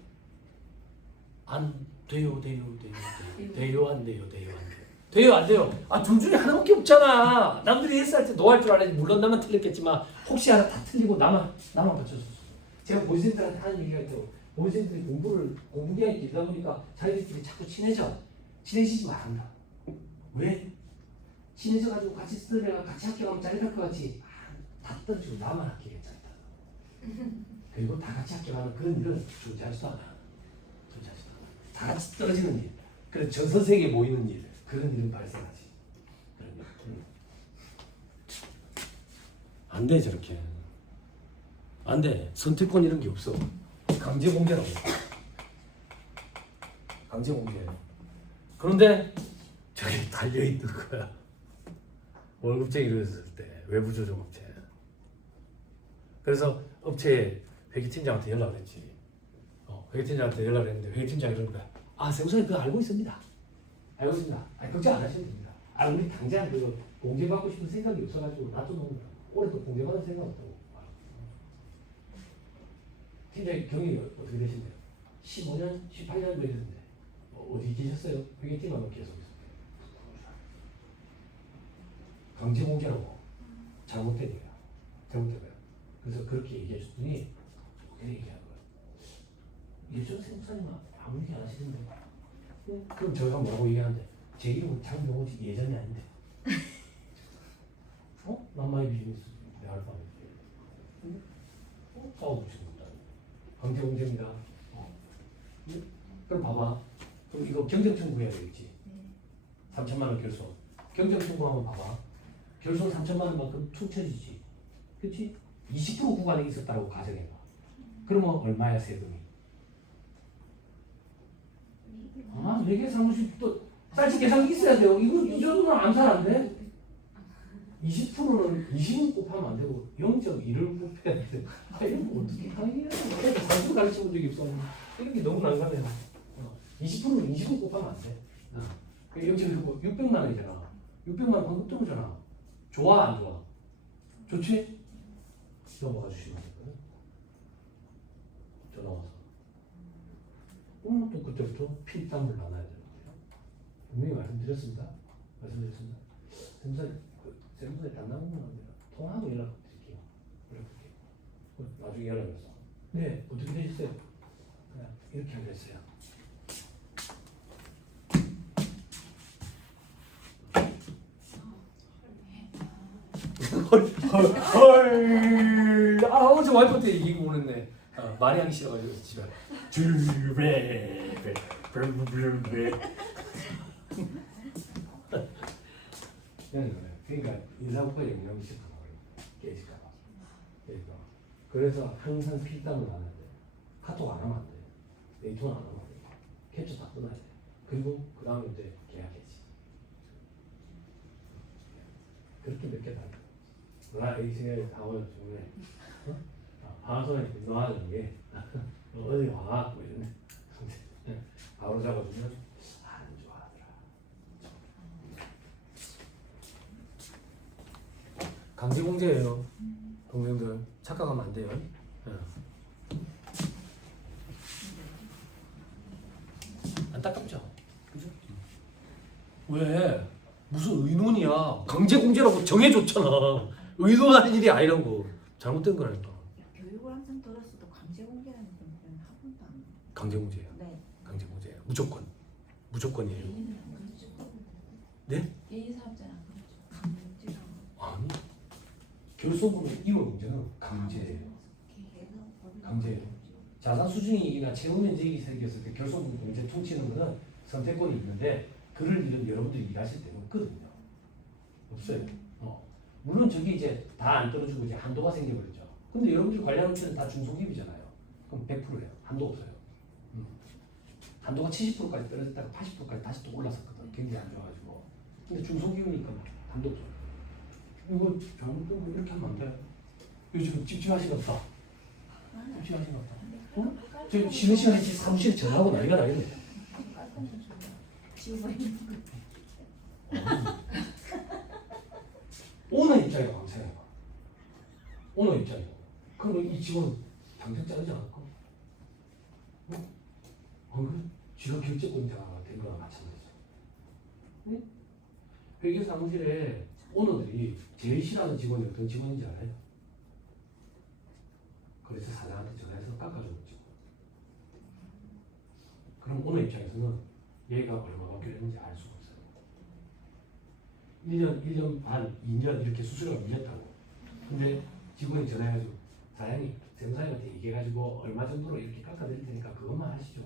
안 돼요, 돼요, 돼요, 돼요, 돼요, 안 돼요, 돼요, 안 돼요. 돼요, 안 돼요? 아, 둘 중에 하나밖에 없잖아. 남들이 했을 때 너 할 줄 알았지. 물론 나만 틀렸겠지만 혹시 하나 다 틀리고 나만 맞췄어. 제가 보이센들한테 하는 얘기가 있고 보이센들이 공부 기간이 길다 보니까 자기들끼리 자꾸 친해지지 말한다. 왜? 친해져가지고 같이 쓰다가 같이 학교 가면 짜릿할 것 같이 다 떨어지고 나만 학교에 짜릿하다. 그리고 다 같이 학교 가는 그런 일은 존재하지도 않아. 다 같이 떨어지는 일. 그래서 전 선생에 모이는 일. 그런 일은 발생하지. 그런 일. 안 돼, 저렇게. 안 돼. 선택권 이런 게 없어. 강제 공개라고. 강제 공개. 그런데 저기 달려있는 거야. 월급쟁이를 했을 때 외부 조정 업체. 그래서 업체 회계팀장한테 연락을 했지. 회계팀장한테 연락을 했는데 회계팀장이 그러는 거야. 아, 세무사님 그거 알고 있습니다. 알고 있습니다. 아니, 걱정 안 하셔도 됩니다. 아, 우리 당장 그 공제받고 싶은 생각이 없어가지고 놔둬놓은 거야. 올해도 공제받을 생각 없다고. 팀장이 경력이 어떻게 되신대요? 15년, 18년 되셨는데 어디 계셨어요? 회계팀하고 계속 있어요. 강제 공개라고. 잘못된 거야. 잘못된 거야. 그래서 그렇게 얘기해 줬더니 그렇게 얘기한 거야. 예전 세무사님 아무 얘기 안 하시는데. 그럼 저희가 뭐라고 얘기하는데 제 이름은 장병호지 예전이 아닌데. 남마의 비즈니스 내 알바인데. 싸워보시는 겁니다. 강제 공개입니다. 그럼 봐봐. 그럼 이거 경정 청구해야 되겠지. 3천만 원 결손. 경정 청구하면 봐봐. 결손 3천만 원만큼 퉁쳐지지. 그렇지? 20% 구간에 있었다고 가정해봐. 그러면 얼마야 세금이? 아, 회계 사무실 또 사실 계산기 있어야 돼요. 이거 이 정도는 암산한데? 20%는 20은 곱하면 안 되고 0.1을 곱해야 돼. 아, 이런 거 어떻게 가능해요? 내가 산수 가르쳐 본 적이 없어. 이런 게 너무 난감해. 20%는 20은 곱하면 안 돼. 0.1 곱 600만 원이잖아. 600만 원 방금 떠오잖아. 좋아, 안 좋아? 좋지? 넘어가 주시면 되거든. 전화 와서. 또 그때부터 피땀을 나눠야 되는 거예요. 분명히 말씀드렸습니다. 세무사에 딱 나오면 통화하고 연락드릴게요. 나중에 연락해서. 네, 어떻게 되셨어요? 그냥 이렇게 하기로 했어요. 헐. 아, 어제 와이프한테 얘기 보냈네. 말이 하기 싫어가지고 집에. 그러니까 인사고과 영향이 있을까 봐요. 깨질까봐. 그래서 항상 필담을 안 해야 돼. 카톡 안 하면 안 돼. 네이트는 안 하면 안 돼. 캡처 다 끊어야 돼. 그리고 그 다음에 이제 계약했지. 그렇게 몇 개 다. 너나 A생에 다오는 중에 방송에 너하는 게 어디 와갖고 이러네. 바로 잡아주면 안 좋아하더라. 강제공제예요. 동생들 착각하면 안 돼요. 안타깝죠? 그죠? 왜? 무슨 의논이야? 강제공제라고 정해줬잖아. 의도하는 일이 아니라고. 잘못된 거라니까. 교육을 항상 들었어도 강제공개라는 건 한 번도 안. 강제공제예요. 네. 강제공제예요. 무조건이에요. 네? 개인 사업자는 안 그렇죠. 아니. 결손금의 이월 문제는 강제예요. 강제예요. 자산 수준이익이나 채무 면적이 생겼을 때 결손금 문제 퉁치는 것은 선택권이 있는데 그럴 일은 여러분들이 일하실 때는 없거든요. 없어요. 물론 저기 이제 다 안 떨어지고 이제 한도가 생겨버리죠. 근데 여러분들 관리하는 데는 다 중소기업이잖아요. 그럼 100%예요. 한도 없어요. 한도가 70%까지 떨어졌다가 80%까지 다시 또 올랐었거든. 굉장히 안 좋아가지고. 근데 중소기업이니까 한도 없어요. 이거 잘못된 거 이렇게 하면 안 돼. 요즘 찝찝하시가 없다. 찝찝하시가 없다. 저 쉬는 시간에 사무실에 전화하고 난리가 나겠네. 오너 입장에 감사해봐. 오너 입장에. 그럼 이 직원 당장 자르지 않을까? 그래? 지가 결재권자가 된 거랑 마찬가지죠. 응? 회계 사무실에 오너들이 제일 싫어하는 직원이 어떤 직원인지 알아요? 그래서 사장한테 전화해서 깎아줬죠. 그럼 오너 입장에서는 얘가 얼마 받기로 했는지 알 수가 없어요. 1년, 1년 반, 2년 이렇게 수수료가 밀렸다고. 근데 직원이 전화해가지고 사장님, 세무사님한테 얘기해가지고 얼마 정도로 이렇게 깎아드릴 테니까 그것만 하시죠.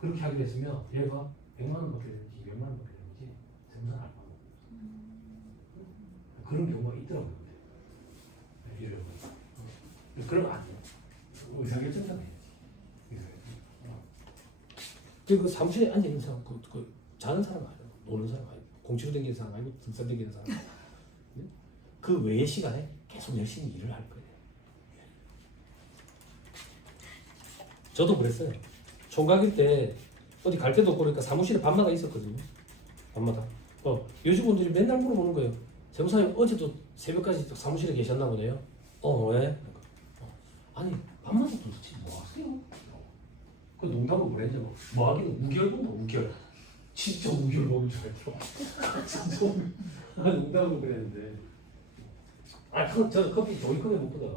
그렇게 하기로 했으면 얘가 100만 원 받게 되는지 200만 원 받게 되는지 세무사는 알 바가 없어요. 그런 경우가 있더라고요. 근데 이런 거. 그러면 안 돼요. 의사결정장 해야지. 그 사무실에 앉아 있는 사람, 그 자는 사람 아니에요. 노는 사람 아니에요. 공치로 댕기는 사람 아니고 등산 댕기는 사람. 그 외의 시간에 계속 열심히 일을 할 거예요. 저도 그랬어요. 총각일 때 어디 갈 데도 없고 그러니까 사무실에 밤마다 있었거든요. 밤마다. 요직원들이 맨날 물어보는 거예요. 세무사님 어제도 새벽까지 사무실에 계셨나 보네요. 왜? 아니 밤마다 도대체 뭐 하세요? 그 농담을 뭐랬냐 뭐 하기는 우결 본다 우결. 진짜 우결 먹을 줄 알더라고. 진짜 농담을 그랬는데. 저는 커피 종이컵에 먹거든.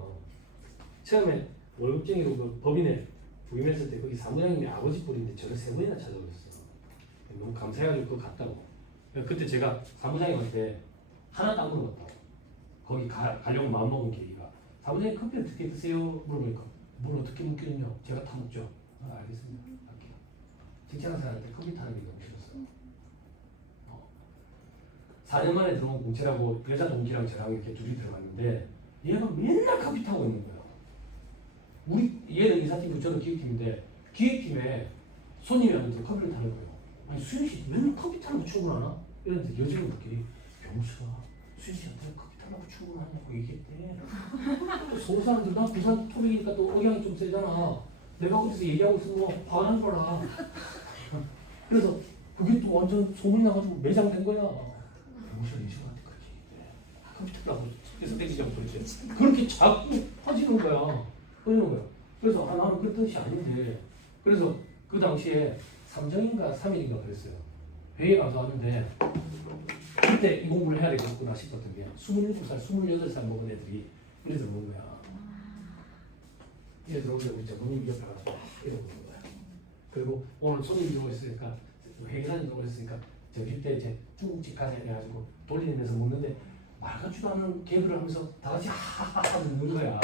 처음에 월급쟁이로 그 법인에 부임했을 때 거기 사무장님이 아버지 뻘인데 저를 3번이나 찾아오셨어. 너무 감사해가지고 그거 갔다고. 그때 제가 사무장님한테 하나도 안 물어봤다고. 거기 가려고 마음먹은 계기가 사무장님 커피 어떻게 드세요? 물어보니까 뭘 어떻게 먹기는요? 제가 타 먹죠. 알겠습니다. 할게요. 직장 생활할 때 커피 타는 게 너무 싫었어. 4년 만에 들어온 공채라고 여자 동기랑 저랑 이렇게 둘이 들어갔는데 얘가 맨날 커피 타고 있는 거야. 얘는 이사팀이고 저는 기획팀인데 기획팀에 손님이 왔는데 커피를 타는 거예요. 아니 수현 씨 맨날 커피 타는 거 충분하나? 이랬는데 여직원들끼리 병수가 수현 씨한테 커피 타는 거 충분하냐고 얘기했대. 또 서울 사람들 나 부산 토백이니까 또 억양이 좀 세잖아. 내가 어디서 얘기하고 있으면 뭐 화가 난 거라. 그래서 그게 또 완전 소문이 나가지고 매장된 거야. 병수가 여직원한테 그렇게 얘기해. 커피 타라고 그래서 땡기자고 그랬지. 그렇게 자꾸 퍼지는 거야. 그러는 거야. 그래서 나는 그런 뜻이 아닌데 그래서 그 당시에 3정인가 3일인가 그랬어요. 회의에 가서 하는데 그때 이 공부를 해야 되겠구나 싶었던 게 27살, 28살 먹은 애들이 이래 들어오는 거야. 이래 들어오는데 우리 전문님 옆에 가서 이러고 있는 거야. 그리고 오늘 손님이 들어오 있으니까 회계사님 들어오 있으니까 저기 때 이제 중국집 가자 해가지고 돌리면서 먹는데 말 같지도 않은 개그를 하면서 다 같이 하하하 듣는 거야.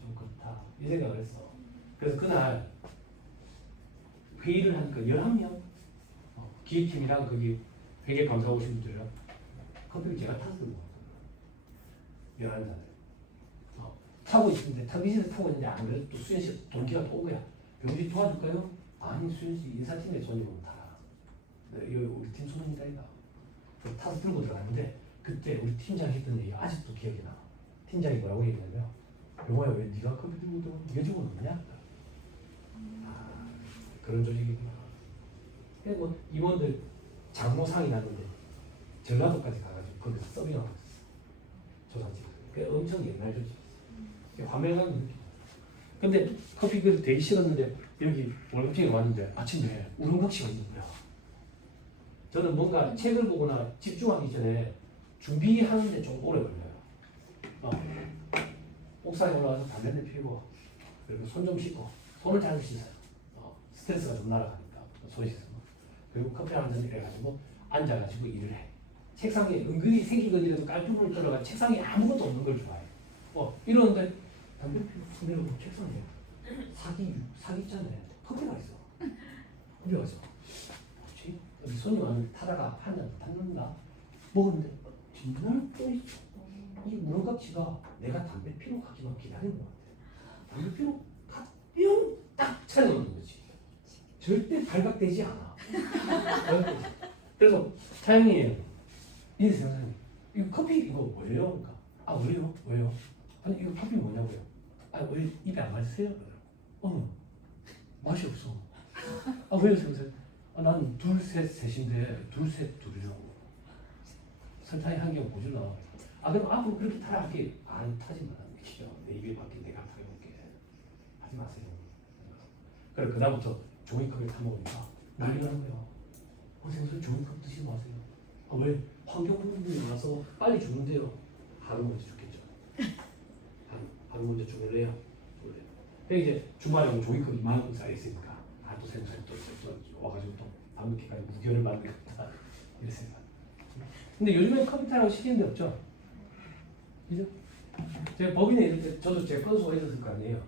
좀 그렇다 이 생각을 했어. 그래서 그날 회의를 하니까 11명 기획팀이랑 거기 회계 감사 오신 분들이랑 커피를 제가 타서 들고 왔거든요. 11사람들 타고 있는데 탕비실에 타고 있는데 안 그래도 또 수현 씨 동기가 또 온 거야. 병지 도와줄까요? 아니 수현 씨 인사팀에 손님 오면 타라. 여기 우리 팀 손님이다 이가. 타서 들고 들어갔는데 그때 우리 팀장이 했던 얘기가 아직도 기억이 나. 팀장이 뭐라고 얘기했냐면 영호야 왜 네가 커피 들고 들어오는 여직원 없냐? 그런 조직이구나. 뭐 임원들 장모상이 났는데 전라도까지 가가지고 거기서 서빙하고 있었어. 조상집. 그 엄청 옛날 조직이었어. 화면가는 느낌. 근데 커피 그래서 되게 싫었는데 여기 월급쟁이 왔는데 아침에 우렁각시가 있는 거야. 저는 뭔가 책을 보거나 집중하기 전에 준비하는데 좀 오래 걸려요. 옥상에 올라가서 담배를 피우고 그리고 손 좀 씻고 손을 잘 씻어요. 스트레스가 좀 날아가니까 손 씻으면. 그리고 커피 한 잔 해가지고 앉아가지고 일을 해. 책상에 은근히 생기거리라도 깔끔을 떨어가 책상에 아무것도 없는 걸 좋아해. 이러는데 담배 피우고 내가 책상에 사기잔에 커피가 있어. 커피가 있어. 뭐지? 여기 손님 왔는데 타다가 한 잔 탔는가? 먹었는데 정말 또 있어. 이 우렁각시가 내가 담배 피러 가기만 기다리는 것 같아. 담배 피러 가면 딱 차려놓는 거지. 절대 발각되지 않아. 그래서 사장님, 이 사장님, 이거 커피 이거 뭐예요? 그러니까 왜요? 아니 이거 커피 뭐냐고요? 왜 입에 안 맞으세요? 맛이 없어. 왜요, 선생님? 난 둘, 셋, 셋인데 둘, 셋, 둘이라고. 설탕이 한 개가 모질러. 그럼 앞으로 그렇게 타락하게 안 타지 마십시오. 내 입에 밖에 내가 타게볼게. 하지 마세요. 그래 그다음부터 종이컵을 타먹으니까 난리가 난 거야. 선생님 종이컵 드시지 마세요. 왜? 환경부분이 와서 빨리 죽는데요. 하루 먼저 죽겠죠. 하루 먼저 죽을래요? 죽을래요. 이제 주말에 오면 종이컵이 이만큼 쌓여있으니까 또 생각이 또 와가지고 또 밤늦게까지 무결을 만들겠다 이런 생각. 근데 요즘에 컴퓨터라고 시키는 데 없죠? 그죠? 제가 법인에 있을 때 저도 제 건수가 있었을 거 아니에요.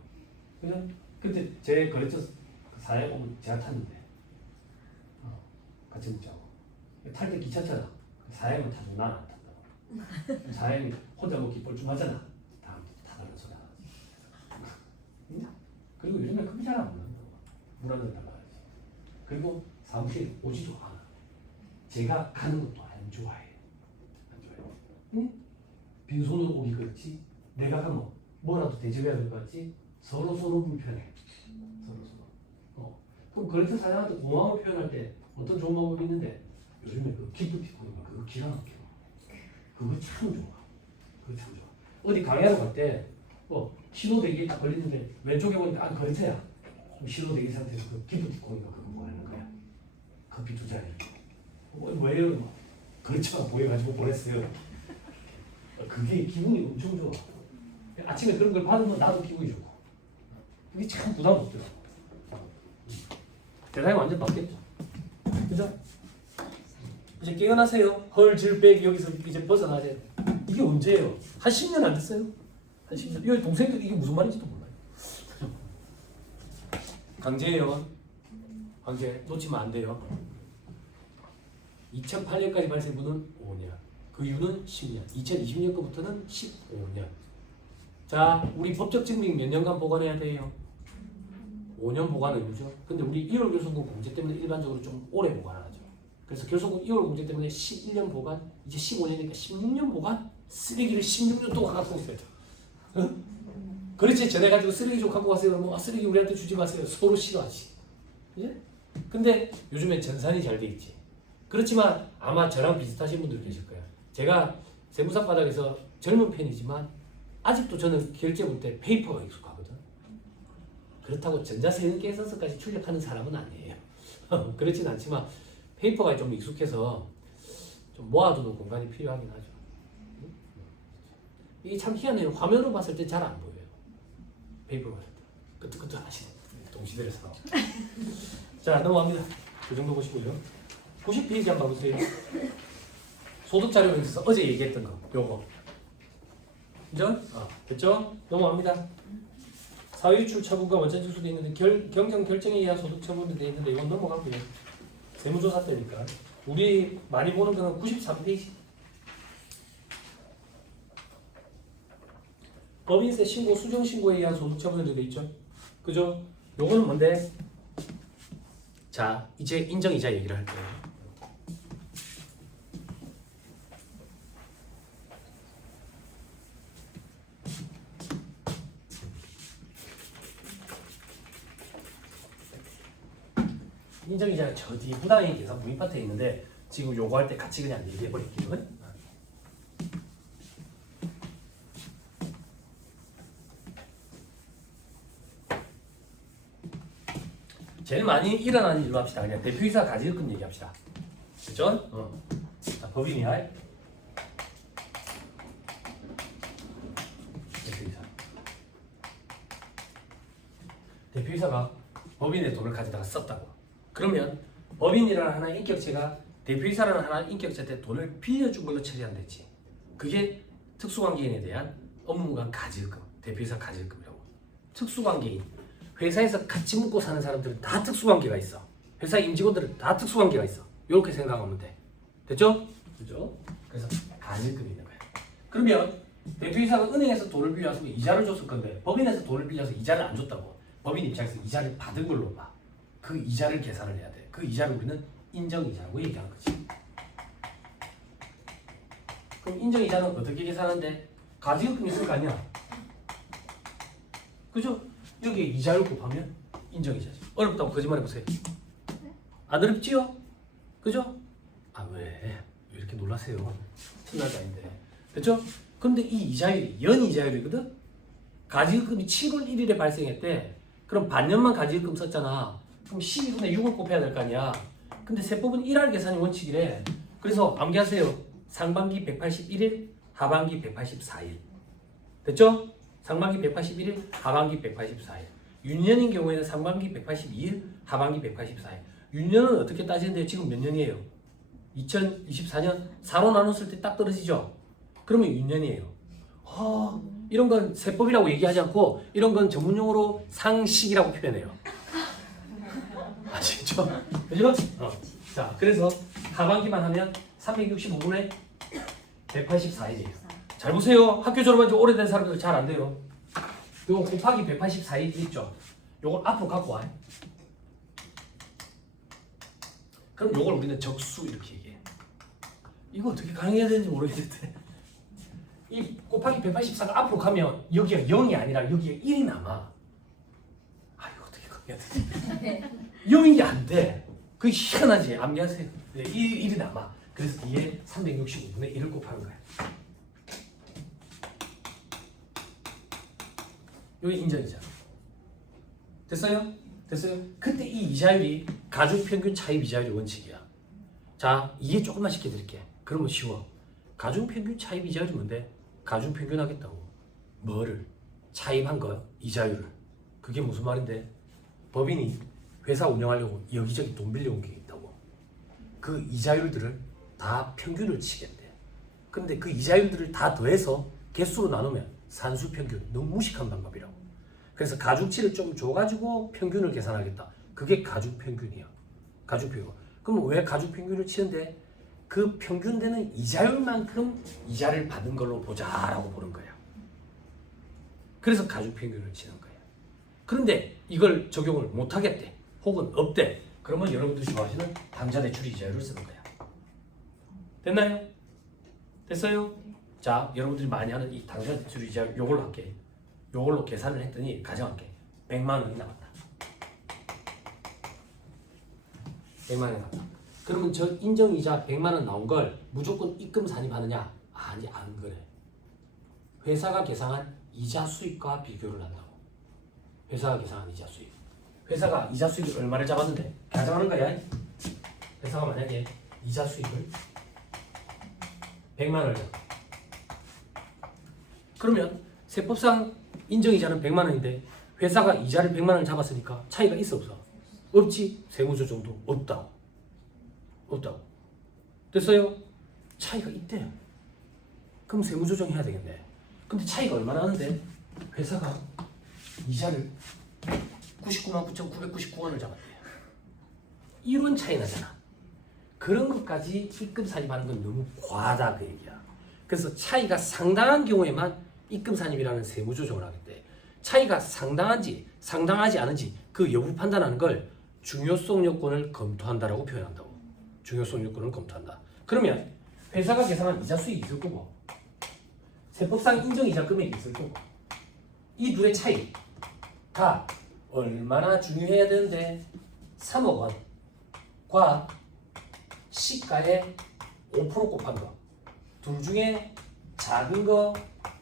그죠? 그때 제 거래처 사회 오면 제가 탔는데 같이 먹자고. 탈 때 귀찮잖아. 사회만 타도 난 안 탄다고. 사회는 혼자 먹기 뻘쭘하잖아. 다음 타달라는 소리 하지. 그리고 요즘에 컴퓨터 안 먹는다고. 물 한 잔 달라야지. 그리고 사무실 오지도 않아. 제가 가는 것도 안 좋아해. 안 좋아해. 응? 빈손으로 오기 그렇지. 내가 가면 뭐라도 대접해야 될 것 같지. 서로 불편해. 서로. 그럼 거래처 사장한테 고마움을 표현할 때 어떤 좋은 방법이 있는데 요즘에 그 기프티콘인가 그거 기가 막혀. 그거 참 좋아. 그거 참 좋아. 어디 강의하러 갈 때 신호대기에 딱 걸리는데 왼쪽에 보니까 거래처야. 신호대기 상태에서 그 기프티콘인가 그거 뭐 하는 거야. 커피 2잔. 뭐예요? 거래처가 보여가지고 보냈어요. 그게 기분이 엄청 좋아. 아침에 그런 걸 받으면 나도 기분이 좋고. 그게 참 부담 없더라고. 대상이 완전 바뀌었죠. 그죠? 이제 깨어나세요. 헐질백 여기서 이제 벗어나세요. 이게 언제예요? 한 10년 안 됐어요? 한 10년. 이 동생들 이게 무슨 말인지도 몰라요. 강제예요. 강제 놓치면 안 돼요. 2008년까지 발생분은 5년. 그 이유는 10년. 2020년 거부터는 15년. 자, 우리 법적 증빙 몇 년간 보관해야 돼요? 5년 보관 의무죠. 근데 우리 2월 교섭금 공제 때문에 일반적으로 좀 오래 보관하죠. 그래서 교섭금 2월 공제 때문에 11년 보관, 이제 15년이니까 16년 보관? 쓰레기를 16년 동안 갖고 있어야죠. 응? 그렇지, 전해가지고 쓰레기 좀 갖고 가세요. 뭐 쓰레기 우리한테 주지 마세요. 서로 싫어하지. 예? 근데 요즘엔 전산이 잘 돼 있지. 그렇지만 아마 저랑 비슷하신 분들 계실 거예요. 제가 세무사 바닥에서 젊은 편이지만 아직도 저는 결제 볼 때 페이퍼가 익숙하거든. 그렇다고 전자세금계산서까지 출력하는 사람은 아니에요. 그렇진 않지만 페이퍼가 좀 익숙해서 좀 모아두는 공간이 필요하긴 하죠. 이게 참 희한해요. 화면으로 봤을 때 잘 안 보여요. 페이퍼 봤을 때 끄떡끄떡하시네. 동시대를 사. 자, 넘어갑니다. 그 정도 보시고요. 90페이지 한번 봐보세요. 소득 자료에서 어제 얘기했던 거, 요거. 그죠? 됐죠? 넘어갑니다. 사유출 처분과 원천 징수도 있는데 경정 결정에 의한 소득 처분도 돼 있는데 이건 넘어가고요. 세무조사 때니까 우리 많이 보는 거는 93페이지. 법인세 신고 수정 신고에 의한 소득 처분도 돼 있죠. 그죠? 요거는 뭔데? 자, 이제 인정이자 얘기를 할 거예요. 인정이자는 저 뒤에 부당이익 계산 무입 파트에 있는데 지금 요거 할 때 같이 그냥 얘기해 버릴게요. 제일 많이 일어나는 일로 합시다. 그냥 대표이사 가지금 얘기합시다. 그죠? 자, 법인이야. 대표이사가 법인의 돈을 가져다가 썼다고. 그러면 법인이라는 하나의 인격체가 대표이사라는 하나의 인격체한테 돈을 빌려준 걸로 처리한댔지. 그게 특수관계인에 대한 업무관 가지금, 대표이사 가지금이라고. 특수관계인. 회사에서 같이 묵고 사는 사람들은 다 특수관계가 있어. 회사 임직원들은 다 특수관계가 있어. 이렇게 생각하면 돼. 됐죠? 그죠? 그래서 가지금이 있는 거야. 그러면 대표이사가 은행에서 돈을 빌려서 이자를 줬을 건데 법인에서 돈을 빌려서 이자를 안 줬다고. 법인 입장에서 이자를 받은 걸로 봐. 그 이자를 계산을 해야 돼. 그 이자를 우리는 인정이자라고 얘기하는 거지. 그럼 인정이자는 어떻게 계산하는데? 가지금 있을 거 아니야. 그죠? 여기 이자를 곱하면 인정이자지. 어렵다고 거짓말 해보세요. 안 어렵지요? 그죠? 아 왜 이렇게 놀라세요? 신날 게 아닌데. 그죠? 그런데 이 이자율이 연이자율이거든? 가지급금이 7월 1일에 발생했대. 그럼 반년만 가지급금 썼잖아. 그럼 12분의 6을 곱해야 될 거 아니야. 근데 세법은 1할 계산이 원칙이래. 그래서 암기하세요. 상반기 181일, 하반기 184일. 됐죠? 상반기 181일, 하반기 184일. 윤년인 경우에는 상반기 182일, 하반기 184일. 윤년은 어떻게 따지는데 지금 몇 년이에요? 2024년 4로 나눴을 때 딱 떨어지죠? 그러면 윤년이에요. 이런 건 세법이라고 얘기하지 않고 이런 건 전문용어로 상식이라고 표현해요. 아시죠? 그죠? 자, 그래서 하반기만 하면 365분의 184일이에요. 잘 보세요. 학교 졸업한 지 오래된 사람들 잘 안 돼요. 요거 곱하기 184일 있죠? 요걸 앞으로 갖고 와요. 그럼 요걸 우리는 적수 이렇게 얘기해. 이거 어떻게 강의해야 되는지 모르겠는데 이 곱하기 184가 앞으로 가면 여기가 0이 아니라 여기에 1이 남아. 아 이거 어떻게 강의해야 되지? 0이 안 돼. 그게 희한하지. 암기하세요. 1이 남아. 그래서 뒤에 365분의 1을 곱하는 거야. 여기 인정이잖아. 됐어요? 됐어요? 그때 이 이자율이 가중평균 차입 이자율이 원칙이야. 자, 이해 조금만 시켜드릴게. 그러면 쉬워. 가중평균 차입 이자율이 뭔데? 가중평균 하겠다고. 뭐를? 차입한 거, 이자율을. 그게 무슨 말인데? 법인이 회사 운영하려고 여기저기 돈 빌려온 게 있다고. 그 이자율들을 다 평균을 치겠대. 그런데 그 이자율들을 다 더해서 개수로 나누면 산수평균, 너무 무식한 방법이라고. 그래서 가중치를 좀 줘가지고 평균을 계산하겠다. 그게 가중평균이야. 가중평균. 그럼 왜 가중평균을 치는데? 그 평균되는 이자율만큼 이자를 받은 걸로 보자라고 보는 거야. 그래서 가중평균을 치는 거야. 그런데 이걸 적용을 못하겠대. 혹은 없대. 그러면 여러분들이 좋아하시는 당좌대출 이자율을 쓰는 거야. 됐나요? 됐어요? 자, 여러분들이 많이 하는 이 당좌대출 이자율 요걸로 할게. 요걸로 계산을 했더니 가정할게. 100만 원이 나왔다. 100만 원이 나왔다. 그러면 저 인정이자 100만 원 나온 걸 무조건 입금 산입하느냐? 아니, 안 그래. 회사가 계산한 이자 수익과 비교를 한다고. 회사가 계산한 이자 수익. 회사가 이자 수익을 얼마를 잡았는데 가정하는 거야. 회사가 만약에 이자 수익을 100만 원을 잡아. 그러면 세법상 인정이자는 100만 원인데 회사가 이자를 100만 원을 잡았으니까 차이가 있어 없어? 없지. 세무조정도 없다고. 없다고. 됐어요? 차이가 있대요. 그럼 세무조정 해야 되겠네. 근데 차이가 얼마나 나는데 회사가 이자를 99만 9,999원을 잡았대요. 이런 차이 나잖아. 그런 것까지 입금 산입하는 건 너무 과하다 그 얘기야. 그래서 차이가 상당한 경우에만 입금 산입이라는 세무조정을 하겠대. 차이가 상당한지 상당하지 않은지 그 여부 판단하는 걸 중요성 요건을 검토한다라고 표현한다고. 중요성 요건을 검토한다. 그러면 회사가 계산한 이자 수익이 있을 거고 세법상 인정 이자 금액이 있을 거고 이 둘의 차이가 얼마나 중요해야 되는데 3억 원과 시가의 5% 곱한 거. 둘 중에 작은 거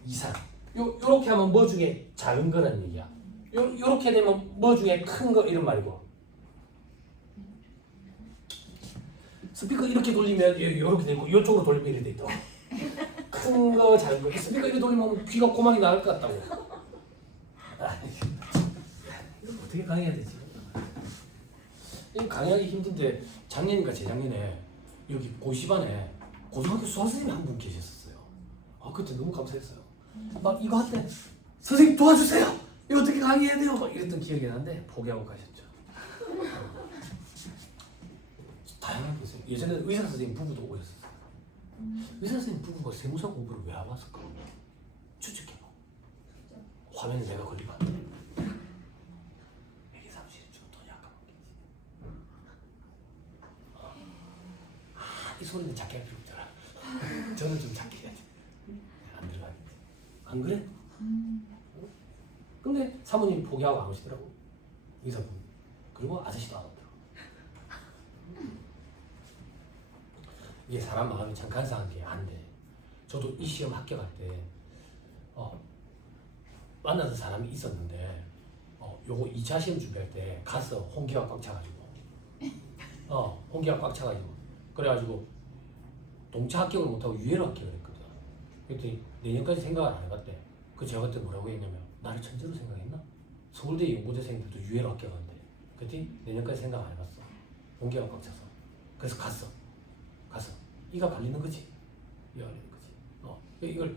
이상. 요렇게 하면 뭐 중에 작은 거라는 얘기야. 요렇게 되면 뭐 중에 큰 거 이런 말이고. 스피커 이렇게 돌리면 요렇게 되고 요쪽으로 돌리면 이렇게 돼 있다. 큰 거 작은 거. 스피커 이렇게 돌리면 귀가 고막이 나갈 것 같다고. 이거 어떻게 강의해야 되지? 이거 강의하기 힘든데 작년인가 재작년에 여기 고시반에 고등학교 수학 선생님이 한 분 계셨어요. 그때 너무 감사했어요. 막 이거 할 때 선생님 도와주세요. 이거 어떻게 강의해야 돼요? 막 이랬던 기억이 나는데 포기하고 가셨죠. 다양하게 있어요. 예전에 의사 선생님 부부도 오셨어요. 의사 선생님 부부가 세무사 공부를 왜 안 왔을까? 추측해봐. 화면에 내가 걸리면 안 돼. 애기 사무실에 좀 돈이 아까운 게 이 소리는 작게 할 필요 없잖아. 저는 좀 작게 해야 돼. 안 들어가겠지. 안 그래? 근데 사모님 포기하고 안 오시더라고. 의사분. 그리고 아저씨도 안 오더라고. 이게 사람 마음이 참 간사한 게 안 돼. 저도 이 시험 합격할 때 만나는 사람이 있었는데 요거 2차 시험 준비할 때 가서 홍기가 꽉 차가지고 홍기가 꽉 차가지고 그래가지고 동차 합격을 못하고 유예로 합격을 했거든. 그랬더니 내년까지 생각을 안 해봤대. 그 제가 그때 뭐라고 했냐면 나를 천재로 생각했나? 서울대 연고대생들도 유예로 합격한대. 그랬더니 내년까지 생각 안 해봤어. 홍기가 꽉 차서. 그래서 가서 이가 갈리는 거지. 이가 갈리는 거지. 이걸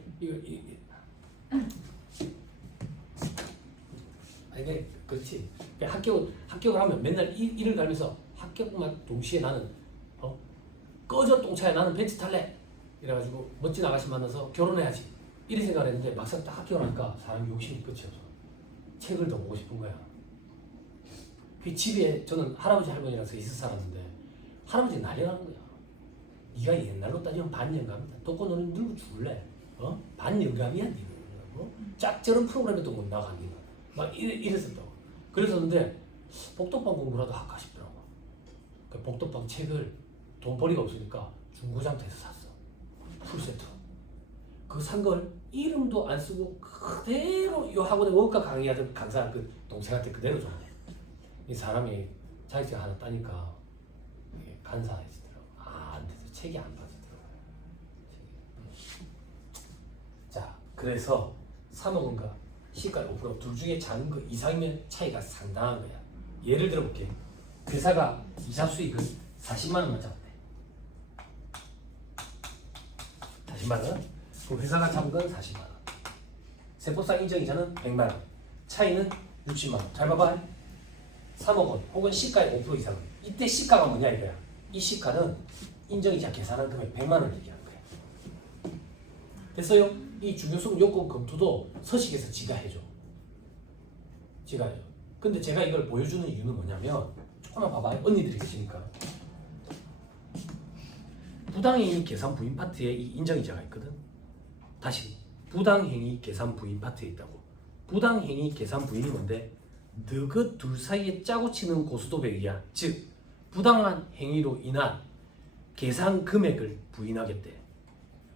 이게 그렇지. 합격을 하면 맨날 이를 갈면서 합격만 동시에 나는 꺼져 똥차야 나는 벤츠 탈래. 이래가지고 멋진 아가씨 만나서 결혼해야지. 이런 생각을 했는데 막상 딱 합격을 하니까 사람이 욕심이 끝이 없어. 책을 더 보고 싶은 거야. 그 집에 저는 할아버지 할머니라서 있어 살았는데 할아버지 난리 나는 거야. 네가 옛날로 따지면 반영감이다. 독거노래 늙어 죽을래. 반영감이야 니는. 짝저런 프로그램에도 못 나가 니는. 막 이랬었다고. 그랬었는데 복덕방 공부라도 할까 싶더라고. 그 복덕방 책을 돈벌이가 없으니까 중고장터에서 샀어. 풀세트. 그 산 걸 이름도 안 쓰고 그대로 요 학원에 원가 강의하던 강사 그 동생한테 그대로 줬네. 이 사람이 자격증 하나 따니까 이게 간사해지더라고. 안 돼서 책이 안 빠지더라고요. 자, 그래서 3억원과 시가 5% 둘 중에 작은 거 이상이면 차이가 상당한 거야. 예를 들어 볼게. 회사가 이자 수익을 40만 원만 잡았대. 40만 원? 그럼 회사가 잡은 건 40만 원. 세법상 인정이자는 100만 원. 차이는 60만 원. 잘 봐봐. 3억 원 혹은 시가의 5% 이상은. 이때 시가가 뭐냐 이거야. 이 시가는 인정이자 계산한 금액 100만 원을 얘기하는 거야. 됐어요? 이 중요성 요건 검토도 서식에서 지가 해줘. 지가 해줘. 근데 제가 이걸 보여주는 이유는 뭐냐면 조금만 봐봐. 언니들이 계시니까. 부당행위 계산 부인 파트에 이 인정이자가 있거든. 다시 부당행위 계산 부인 파트에 있다고. 부당행위 계산 부인이 뭔데? 너그 둘 사이에 짜고 치는 고스톱에 의한, 즉 부당한 행위로 인한 계산 금액을 부인하겠대.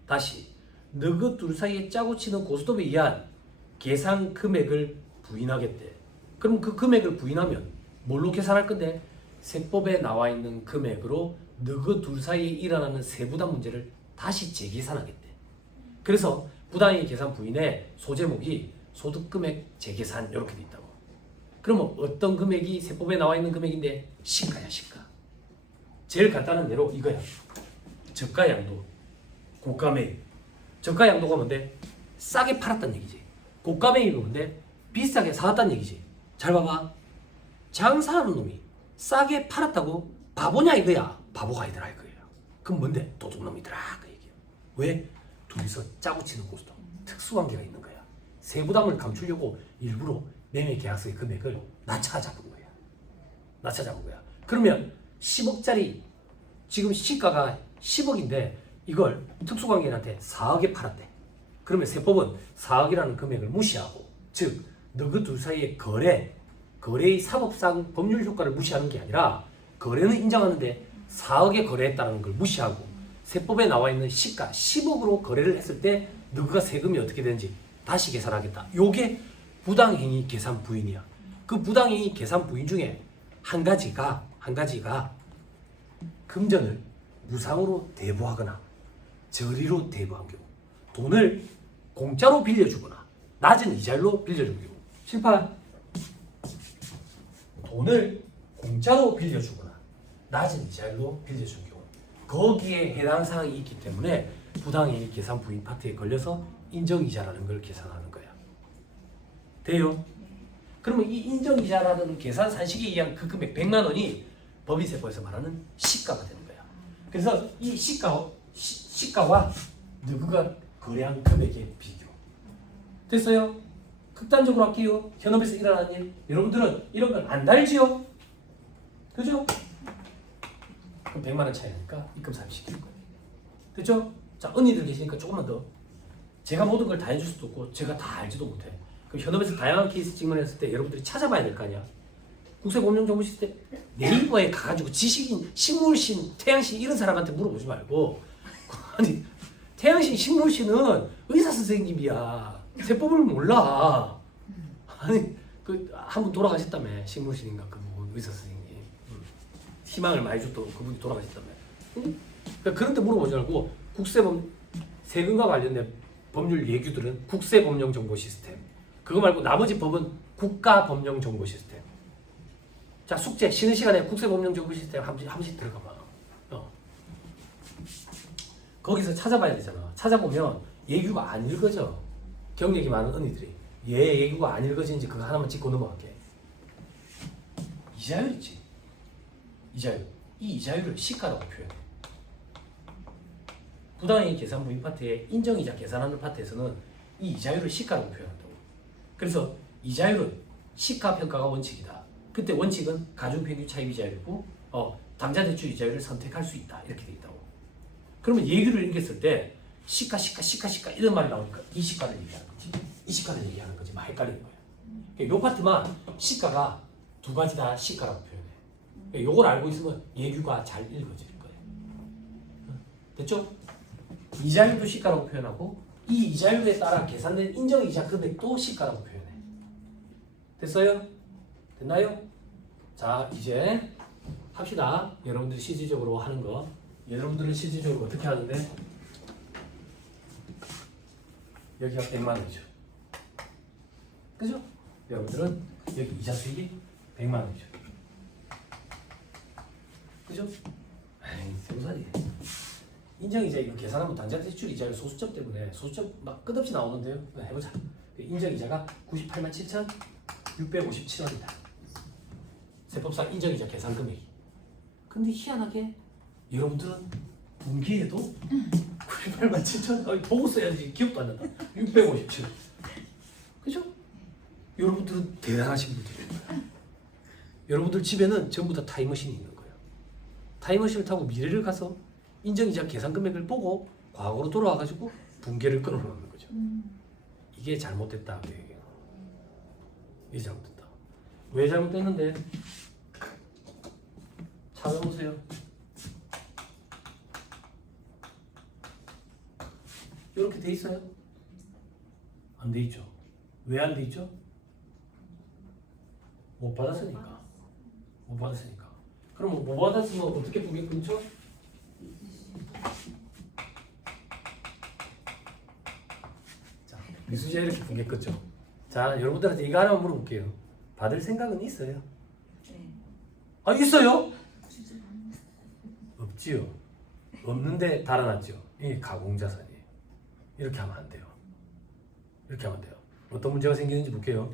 다시 너그 둘 사이에 짜고 치는 고스톱에 의한 계산 금액을 부인하겠대. 그럼 그 금액을 부인하면 뭘로 계산할 건데? 세법에 나와 있는 금액으로 너그 둘 사이에 일어나는 세부담 문제를 다시 재계산하겠대. 그래서 부당행위 계산 부인의 소제목이 소득금액 재계산 이렇게 돼 있다고. 그러면 어떤 금액이 세법에 나와 있는 금액인데? 시가야, 시가. 제일 간단한 예로 이거야. 저가 양도, 고가 매입. 저가 양도가 뭔데? 싸게 팔았다는 얘기지. 고가 매입이 뭔데? 비싸게 사왔다는 얘기지. 잘 봐봐. 장사하는 놈이 싸게 팔았다고 바보냐 이거야. 바보가 아니더라 이거예요. 그럼 뭔데? 도둑놈이더라 그 얘기야. 왜? 둘이서 짜고 치는 고스톱. 특수관계가 있는 거야. 세부담을 감추려고 일부러 매매 계약서의 금액을 낮춰 잡은 거야. 낮춰 잡은 거야. 그러면 10억짜리 지금 시가가 10억인데 이걸 특수관계인한테 4억에 팔았대. 그러면 세법은 4억이라는 금액을 무시하고, 즉 너그 둘 사이의 거래의 사법상 법률 효과를 무시하는 게 아니라 거래는 인정하는데 4억에 거래했다는 걸 무시하고 세법에 나와 있는 시가 10억으로 거래를 했을 때 너가 세금이 어떻게 되는지 다시 계산하겠다. 요게 부당행위 계산 부인이야. 그 부당행위 계산 부인 중에 한 가지가 금전을 무상으로 대부하거나 저리로 대부한 경우, 돈을 공짜로 빌려주거나 낮은 이자율로 빌려준 경우. 실판. 돈을 공짜로 빌려주거나 낮은 이자율로 빌려준 경우, 거기에 해당 사항이 있기 때문에 부당행위 계산 부인 파트에 걸려서 인정이자라는 걸 계산하는 거야. 돼요? 그러면 이 인정이자라는 계산 산식에 의한 그 금액 100만 원이 법인세법에서 말하는 시가가 되는 거야. 그래서 이 시가와 너가 거래한 금액의 비교. 됐어요? 극단적으로 할게요. 현업에서 일어나는 일. 여러분들은 이런 걸 안 달지요? 그죠? 그럼 100만 원 차이니까 입금사비 시키는 거예요. 됐죠? 자, 언니들 계시니까 조금만 더. 제가 모든 걸 다 해줄 수도 없고 제가 다 알지도 못해. 그럼 현업에서 다양한 케이스 직면했을 때 여러분들이 찾아봐야 될 거 아니야. 국세법령정보 시스템 네이버에 가가지고 지식인, 식물신, 태양신 이런 사람한테 물어보지 말고 아니 태양신, 식물신은 의사 선생님이야. 세법을 몰라. 아니 그 한 분 돌아가셨다며 식물신인가 그분 의사 선생님. 희망을 많이 줬던 그분이 돌아가셨다며. 그러니까 그런 데 물어보지 말고 국세법 세금과 관련된 법률 예규들은 국세법령정보 시스템. 그거 말고 나머지 법은 국가법령정보 시스템. 자 숙제 쉬는 시간에 국세법령정보 시스템 한 번씩 들어가봐. 거기서 찾아봐야 되잖아. 찾아보면 예규가 안 읽어져. 경력이 많은 언니들이 얘 예규가 안 읽어지는지 그거 하나만 짚고 넘어갈게. 이자율 있지. 이자율. 이 이자율을 시가라고 표현해. 부당이익 계산부 이 파트에 인정이자 계산하는 파트에서는 이 이자율을 시가라고 표현한다고. 그래서 이자율은 시가평가가 원칙이다. 그때 원칙은 가중평균 차입 이자율이고 당좌대출 이자율을 선택할 수 있다. 이렇게 돼 있다고. 그러면 예규를 읽었을 때 시가 이런 말이 나오니까 이 시가를 얘기하는 거지. 이 시가를 얘기하는 거지. 막 헷갈리는 거야. 그러니까 요 파트만 시가가 두 가지 다 시가라고 표현해. 그러니까 요걸 알고 있으면 예규가 잘 읽어질 거예요. 됐죠? 이자율도 시가라고 표현하고 이 이자율에 따라 계산된 인정이자 금액도 시가라고 표현해. 됐어요? 됐나요? 자 이제 합시다. 여러분들이 실질적으로 하는 거. 여러분들은 실질적으로 어떻게 하는데? 여기가 100만 원이죠. 그죠? 여러분들은 여기 이자 수익이 100만 원이죠. 그죠? 에이, 세무사지. 인정이자 이거 계산하면 당좌대출 이자율 소수점 때문에 소수점 막 끝없이 나오는데요. 해보자. 인정이자가 98만 7,657원이다. 세법상 인정이자 계산 금액이. 근데 희한하게 여러분들은 분기에도 98만 7천 보고 써야지. 기억도 안 난다. 657원. 그죠? 여러분들은 대단하신 분들이에요. 여러분들 집에는 전부 다 타임머신이 있는 거예요. 타임머신을 타고 미래를 가서 인정이자 계산 금액을 보고 과거로 돌아와가지고 분계를 끊어놓는 거죠. 이게 잘못됐다. 이게 잘못됐다. 왜 잘못됐는데? 찾아보세요. 이렇게 돼 있어요? 안 돼 있죠. 왜 안 돼 있죠? 못 받았으니까. 못 받았으니까. 그럼 못 받았으면 어떻게 분계 끊죠? 자, 미수자 이렇게 분계 끊죠. 자, 여러분들한테 이거 하나만 물어볼게요. 받을 생각은 있어요? 네. 아, 있어요? 없지요. 없는데 달아났죠. 이게 가공자산이에요. 이렇게 하면 안 돼요. 이렇게 하면 안 돼요. 어떤 문제가 생기는지 볼게요.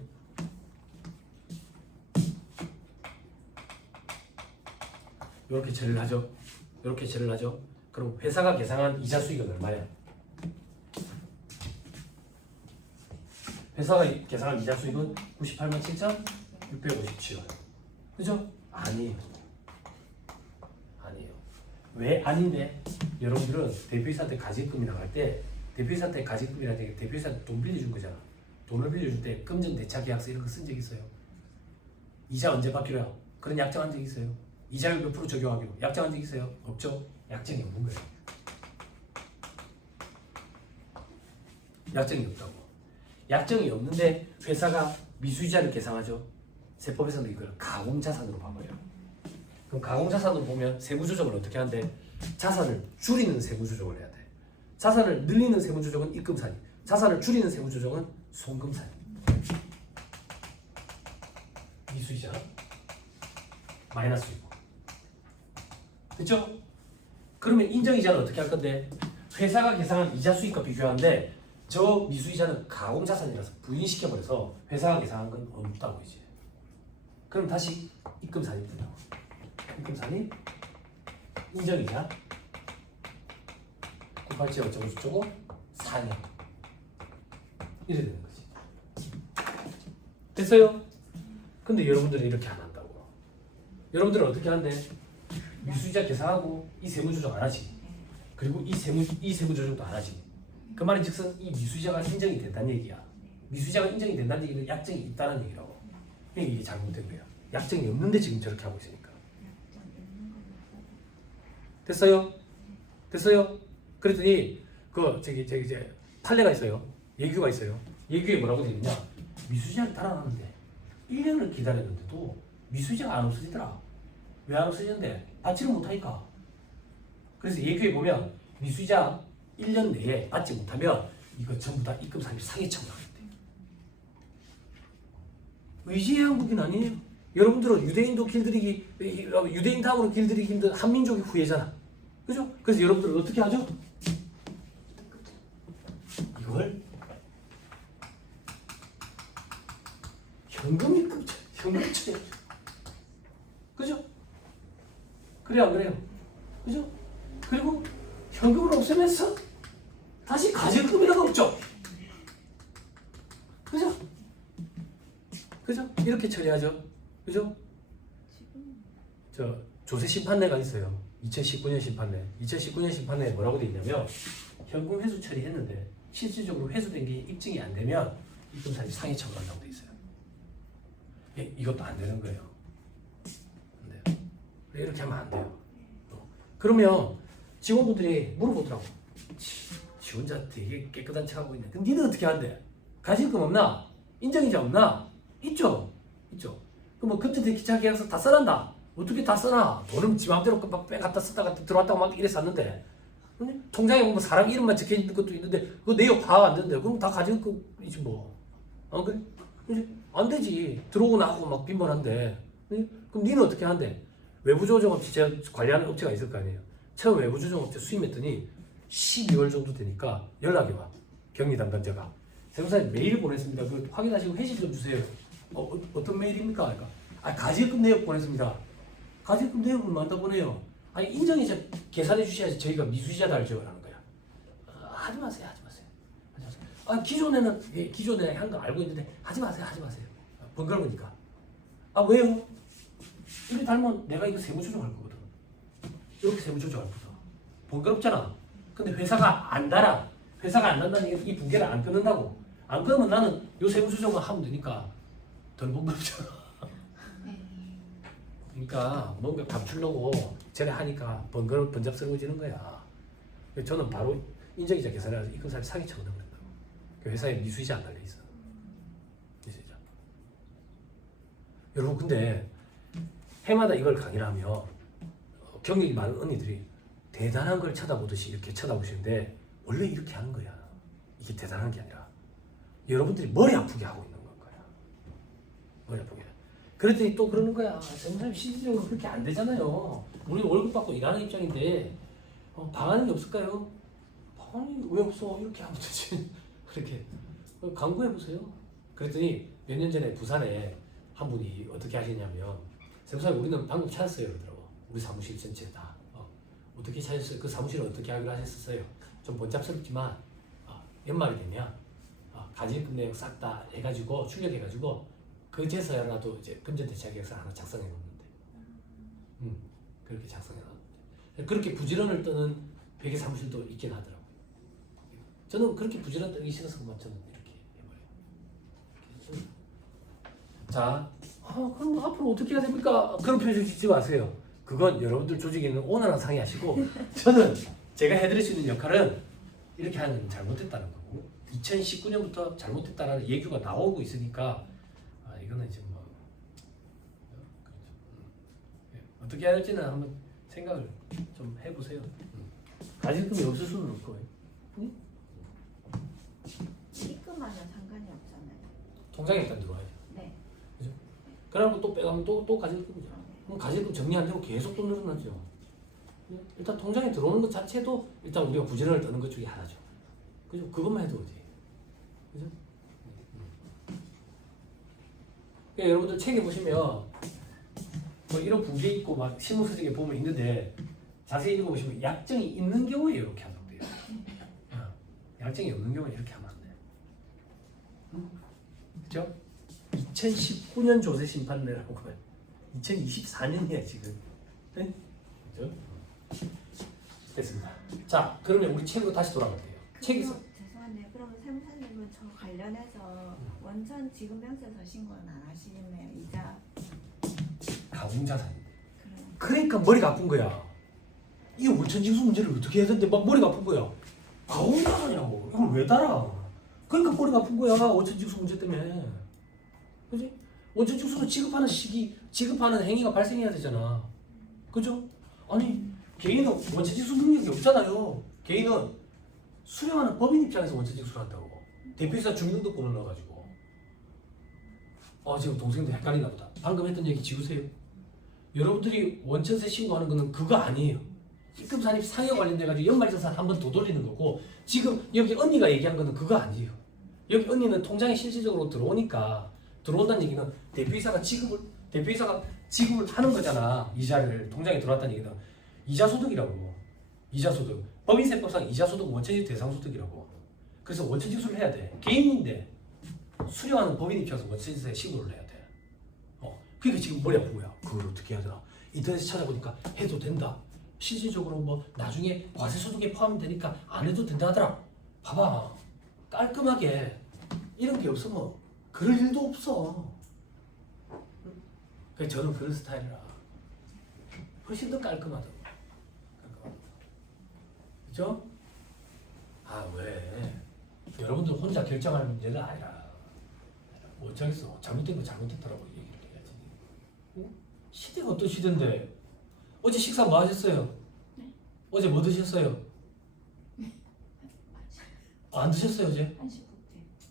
이렇게 처리를 하죠. 이렇게 처리를 하죠. 그럼 회사가 계산한 이자 수익은 얼마야? 회사가 계산한 이자 수익은 98만 7,657원. 그죠? 아니에요. 아니에요. 왜 아닌데? 여러분들은 대표이사한테 가직금이 나갈 때 대표이사한테 가직금이라는 게 대표이사한테 돈 빌려준 거잖아. 돈을 빌려줄 때 금전 대차 계약서 이런 거 쓴 적 있어요? 이자 언제 받기로요? 그런 약정한 적 있어요? 이자율 몇 프로 적용하기로 약정한 적 있어요? 없죠? 약정이 없는 거예요. 약정이 없다고. 약정이 없는데 회사가 미수이자를 계상하죠. 세법에서는 이걸 가공자산으로 봐버려요. 그럼 가공자산으로 보면 세무조정을 어떻게 하는데 자산을 줄이는 세무조정을 해야 돼. 자산을 늘리는 세무조정은 입금산이, 자산을 줄이는 세무조정은 송금산이. 미수이자 마이너스이고. 그렇죠? 그러면 인정이자는 어떻게 할 건데 회사가 계산한 이자 수익과 비교하는데 저 미수이자는 가공자산이라서 부인시켜버려서 회사가 계산한 건 없다고 이제. 그럼 다시 입금산이 된다고. 입금산이 인정이자 987 어쩌고 저쩌고 4년 이래 되는 거지. 됐어요? 근데 여러분들은 이렇게 안 한다고. 여러분들은 어떻게 하는데 미수이자 계산하고 이 세무조정 안 하지. 그리고 이 세무조정도 안 하지. 그 말인즉슨 이 미수이자가 인정이 된다는 얘기야. 미수이자가 인정이 된다는 얘기는 약정이 있다는 얘기라고. 이게 잘못된 거야. 약정이 없는데 지금 저렇게 하고 있으니까. 약간 있는 걸로 보고. 됐어요? 됐어요? 그랬더니 그 저기 이제 판례가 있어요. 예규가 있어요. 예규에 뭐라고 되어 있냐? 미수자를 달아놨는데 1년을 기다렸는데도 미수자가 안 없어지더라. 왜 안 없어지는데? 받지를 못하니까. 그래서 예규에 보면 미수자 1년 내에 받지 못하면 이거 전부 다 입금 상일 상해 처분하겠대. 의지의 한국인 아니에요? 여러분들은 유대인도 길들이기, 유대인 다음으로 길들이기 힘든 한민족의 후예잖아. 그죠? 그래서 여러분들은 어떻게 하죠? 이걸 현금 입금, 현금 처리. 그죠? 그래요, 안 그래요? 그죠? 그리고 현금을 없애면서 다시 가전금이라고 없죠? 그죠? 그죠? 이렇게 처리하죠? 그죠? 지금 저 조세 심판례가 있어요. 2019년 심판례. 2019년 심판례에 뭐라고 돼 있냐면 현금 회수 처리했는데 실질적으로 회수된 게 입증이 안 되면 입금사실 상해 처분한다고 돼 있어요. 이것도 안 되는 거예요. 안 돼요. 이렇게 하면 안 돼요. 그러면 직원분들이 물어보더라고. 지 혼자 되게 깨끗한 척하고 있네. 그럼 니는 어떻게 한대? 가질금 없나? 인정이자 없나? 있죠. 있죠. 그럼 뭐 금전대 기차 계약서 다 써란다. 어떻게 다 써놔? 돈은 지 맘대로 막 갖다 썼다가 들어왔다고 막 이래 샀는데 통장에 보면 사람 이름만 적혀 있는 것도 있는데 그거 내역 파악 안 된대. 그럼 다 가질금이지 뭐. 안 그래? 안 되지. 들어오고 나가고 막 빈번한데. 그럼 니는 어떻게 한대? 외부 조정업체 제가 관리하는 업체가 있을 거 아니에요. 처음 외부 조정업체 수임했더니 12월 정도 되니까 연락이 와. 경리 담당자가. 세무사님 메일 보냈습니다. 그 확인하시고 회신 좀 주세요. 어떤 메일입니까? 그러니까 가질금 내역 보냈습니다. 가질금 내역을 만다 보내요. 아니 인정이자 계산해 주셔야지 저희가 미수이자 달죠 라는 거야. 하지 마세요. 하지 마세요. 하지 마세요. 기존에는 기존에 한 거 알고 있는데 하지 마세요. 하지 마세요. 번거로우니까. 왜요? 이렇게 달면 내가 이거 세무 조정할 거거든. 이렇게 세무 조정할 거다. 번거롭잖아. 근데 회사가 안 달아. 회사가 안 단다는 게 이 붕괴를 안 끊는다고. 안 끊으면 나는 요 세무 조정만 하면 되니까 덜 번거롭잖아. 그러니까 뭔가 감추려고 전에 하니까 번잡스러워지는 거야. 저는 바로 인정이자 계산해서 입금사실 상해 처분을 한다고. 회사에 미수이자 안 달려 있어. 미수이자. 여러분 근데 해마다 이걸 강의를 하면 경력이 많은 언니들이 대단한 걸 쳐다보듯이 이렇게 쳐다보시는데 원래 이렇게 하는 거야. 이게 대단한 게 아니라 여러분들이 머리 아프게 하고 있는 거야. 머리 아프게. 그랬더니 또 그러는 거야. 세무사님 실질적으로 그렇게 안 되잖아요. 우리 월급 받고 일하는 입장인데 방안이 없을까요? 방안이 왜 없어? 이렇게 하면 되지. 그렇게 강구해 보세요. 그랬더니 몇 년 전에 부산에 한 분이 어떻게 하시냐면 세무사님 우리는 방금 찾았어요 그러더라고. 우리 사무실 전체 다. 어떻게 찾았어요? 그 사무실을 어떻게 하기로 하셨었어요? 좀 번잡스럽지만 연말이 되면 가질금 내역 싹 다 해가지고 출력해가지고 그제서야라도 이제 금전대차 계약서 하나 작성해 놓는데, 그렇게 작성해 놓는데 그렇게 부지런을 떠는 회계 사무실도 있긴 하더라고요. 저는 그렇게 부지런 떠기 싫어서 저는 이렇게 해버려요. 자, 그럼 앞으로 어떻게 해야 됩니까? 그런 표정 짓지 마세요. 그건 여러분들 조직에 있는 오너랑 상의하시고 저는 제가 해드릴 수 있는 역할은 이렇게 하는 건 잘못됐다는 거고 2019년부터 잘못됐다는 얘기가 나오고 있으니까 이거는 이제 뭐 어떻게 해야 될지는 한번 생각을 좀 해보세요. 가질금이 없을 수는 없고 입금하면 상관이 없잖아요. 통장에 일단 들어와야죠. 네. 그죠? 그러고 또 빼가면 또 가질금이죠. 그럼 가질금 정리 안 되고 계속 또 늘어나죠. 일단 통장에 들어오는 것 자체도 일단 우리가 부지런을 떠는 것 중에 하나죠. 그죠? 그것만 해도 어디? 그죠? 그러니까 여러분들 책에 보시면 뭐 이런 붕괴 있고 막 실무서적에 보면 있는데 자세히 읽어보시면 약정이 있는 경우에 이렇게 하도록 돼요. 약정이 없는 경우에 이렇게 하면 안 돼요. 그죠? 2019년 조세 심판례라고 해요. 2024년이야 지금. 네? 그죠? 됐습니다. 자, 그러면 우리 책으로 다시 돌아갈게요. 책에서 죄송한데 그러면 세무사님은 저 관련해서 원천 지급 명세서 신고는 안 하시겠네요. 이자 가공자산인데. 그래. 그러니까 머리가 아픈 거야. 이 원천징수 문제를 어떻게 해야 되는데 막 머리가 아픈 거야. 가공자산이라고. 이걸 왜 달아? 그러니까 머리가 아픈 거야. 원천징수 문제 때문에. 그지? 원천징수는 지급하는 시기, 지급하는 행위가 발생해야 되잖아. 그죠? 아니 개인은 원천징수 능력이 없잖아요. 개인은 수령하는 법인 입장에서 원천징수를 한다고. 대표이사 주민등록번호 넣어가지고. 지금 동생도 헷갈리나 보다. 방금 했던 얘기 지우세요. 여러분들이 원천세 신고하는 거는 그거 아니에요. 입금산입 상여 관련돼가지고 연말정산 한 번 더 돌리는 거고, 지금 여기 언니가 얘기한 거는 그거 아니에요. 여기 언니는 통장에 실질적으로 들어오니까, 들어온다는 얘기는 대표이사가 지급을 하는 거잖아. 이자를 통장에 들어왔다는 얘기는 이자 소득이라고. 이자 소득. 법인세법상 이자 소득은 원천징수 대상 소득이라고. 그래서 원천징수를 해야 돼. 개인인데 수령하는 법인 입장에서 원천징수에 신고를 해야 돼. 그러니까 지금 머리 아픈 거야. 그걸 어떻게 해야 되나? 인터넷에 찾아보니까 해도 된다. 실질적으로 뭐 나중에 과세소득에 포함되니까 안 해도 된다 하더라. 봐봐. 깔끔하게 이런 게 없으면 그럴 일도 없어. 그래서 저는 그런 스타일이라 훨씬 더 깔끔하다고. 그죠? 왜? 여러분들 혼자 결정할 문제는 아니라 어쩌겠어. 잘못된 거 잘못했더라고 얘기를 해야지. 응? 시대가 어떤 시대인데. 어제 식사 뭐 하셨어요? 네. 어제 뭐 드셨어요? 안 드셨어요 어제? 한식 뷔페.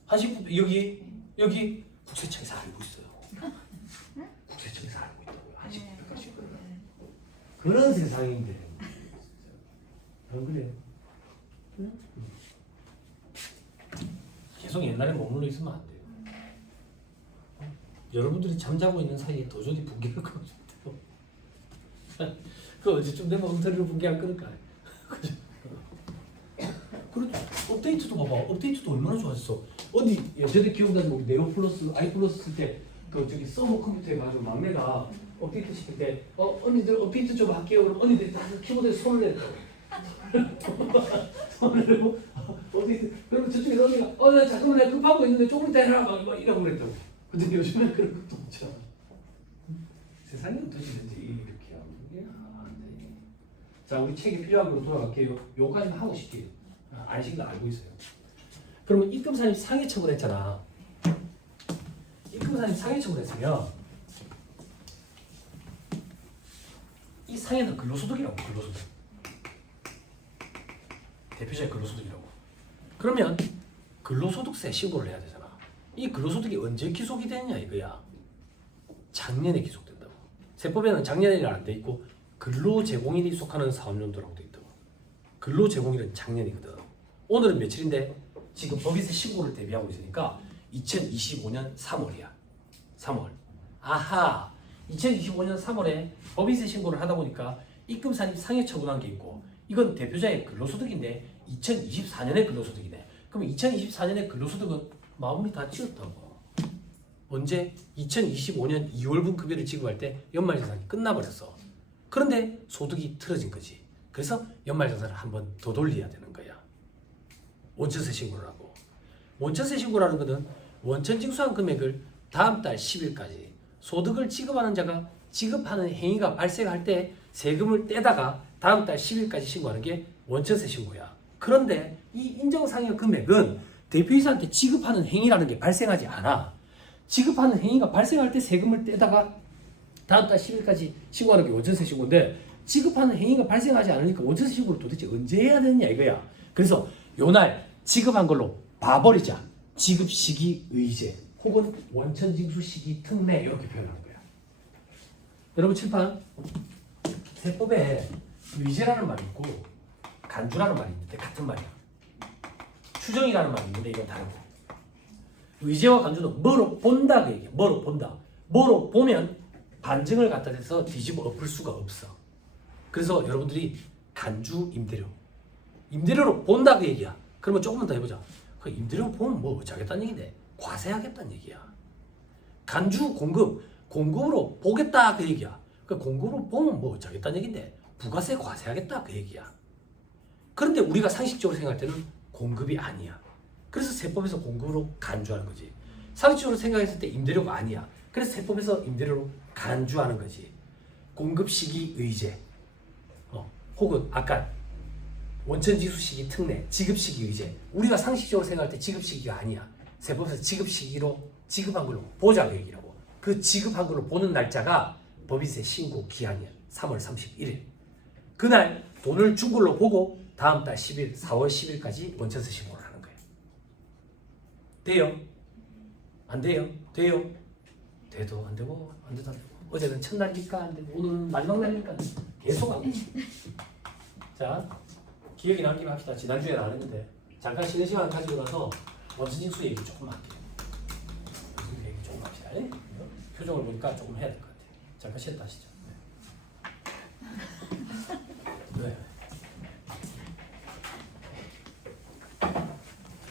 한식 여기? 여기 국세청에서 알고 있어요. 국세청에서 알고 있다고요. 한식 네, 뷔페까지. 네. 그런 세상인데. 안 그래요? 응? 계속 옛날에 머물러 있으면 안 돼요. 여러분들이 잠자고 있는 사이에 도저히 붕괴할 것 같아요. 그 언제쯤 되면 엉터리로 붕괴할 거니까. 그죠? 그리고 업데이트도 봐봐. 업데이트도 얼마나 좋았어. 어디 예전에 기억나는 우리 네오 플러스, 아이 플러스 쓸 때 그 저기 서버 컴퓨터에 가서 막내가 업데이트 시킬 때 언니들 업데이트 좀 할게요. 그럼 언니들이 다 키보드에 손을 냈다고. 손을 내고 업데이트. 그러면 저쪽에 언니가 나 잠깐만 내가 급하고 있는데 조금 이따 해라 막 이러고 그랬다고. 근데 요즘엔 그런 것도 없잖아. 세상이 어떠시든지 이렇게 하는 게 안 돼. 자, 우리 책이 필요한 걸로 돌아갈게요. 요까지만 하고 싶게요. 안식도 알고 있어요. 그러면 입금산입 상해 처분했잖아. 입금산입 상해 처분했으면 이 상해는 근로소득이라고. 근로소득. 대표적인 근로소득이라고. 그러면 근로소득세 신고를 해야 되잖아. 이 근로소득이 언제 기속이 되느냐 이거야. 작년에 기속된다고. 세법에는 작년에는 안 돼 있고 근로제공인이 속하는 사업연도라고 돼 있다고. 근로제공일은 작년이거든. 오늘은 며칠인데 지금 법인세 신고를 대비하고 있으니까 2025년 3월이야. 3월. 아하. 2025년 3월에 법인세 신고를 하다 보니까 입금산입 상해 처분한 게 있고, 이건 대표자의 근로소득인데 2024년의 근로소득이네. 그럼 2024년의 근로소득은 마무리 다 지었다고. 언제? 2025년 2월분 급여를 지급할 때 연말정산이 끝나버렸어. 그런데 소득이 틀어진 거지. 그래서 연말정산을 한 번 더 돌려야 되는 거야. 원천세 신고를 하고. 원천세 신고라는 것은 원천징수한 금액을 다음 달 10일까지 소득을 지급하는 자가 지급하는 행위가 발생할 때 세금을 떼다가 다음 달 10일까지 신고하는 게 원천세 신고야. 그런데 이 인정상여 금액은 대표이사한테 지급하는 행위라는 게 발생하지 않아. 지급하는 행위가 발생할 때 세금을 떼다가 다음 달 10일까지 신고하는 게 원천세 신고인데, 지급하는 행위가 발생하지 않으니까 원천세 신고를 도대체 언제 해야 되느냐 이거야. 그래서 요날 지급한 걸로 봐버리자. 지급 시기 의제 혹은 원천징수 시기 특례 이렇게 표현하는 거야. 여러분 칠판 세법에 의제라는 말이 있고 간주라는 말이 있는데 같은 말이야. 추정이라는 말이 있는데 이건 다르고. 의제와 간주는 뭐로 본다 그 얘기야. 뭐로 본다. 뭐로 보면 반증을 갖다 대서 뒤집어 엎을 수가 없어. 그래서 여러분들이 간주 임대료로 본다 그 얘기야. 그러면 조금만 더 해보자. 그 임대료 보면 뭐 어쩌겠다는 얘기인데 과세하겠다는 얘기야. 간주 공급으로 보겠다 그 얘기야. 그 공급으로 보면 뭐 어쩌겠다는 얘기인데 부가세 과세하겠다 그 얘기야. 그런데 우리가 상식적으로 생각할 때는 공급이 아니야. 그래서 세법에서 공급으로 간주하는 거지. 상식적으로 생각했을 때 임대료가 아니야. 그래서 세법에서 임대료로 간주하는 거지. 공급시기 의제, 혹은 아까 원천지수시기 특례, 지급시기 의제. 우리가 상식적으로 생각할 때 지급시기가 아니야. 세법에서 지급시기로 지급한 걸로 보자계획이라고. 그 지급한 걸로 보는 날짜가 법인세 신고 기한이야. 3월 31일. 그날 돈을 준 걸로 보고 다음 달 10일, 4월 10일까지 원천세 신고를 하는 거예요. 돼요? 안 돼요? 돼요? 돼도 안 되고 안 돼도 안 되고. 어제는 첫날이니까 안 되고 오늘은 마지막 날이니까 계속 하고. 자, 기억이 남기로 합시다. 지난주에는 안 했는데 잠깐 쉬는 시간 가지고 나서 원천징수 얘기 조금 할게요. 무슨 얘기 조금 합시다. 표정을 보니까 조금 해야 될 것 같아요. 잠깐 쉬었다 하시죠.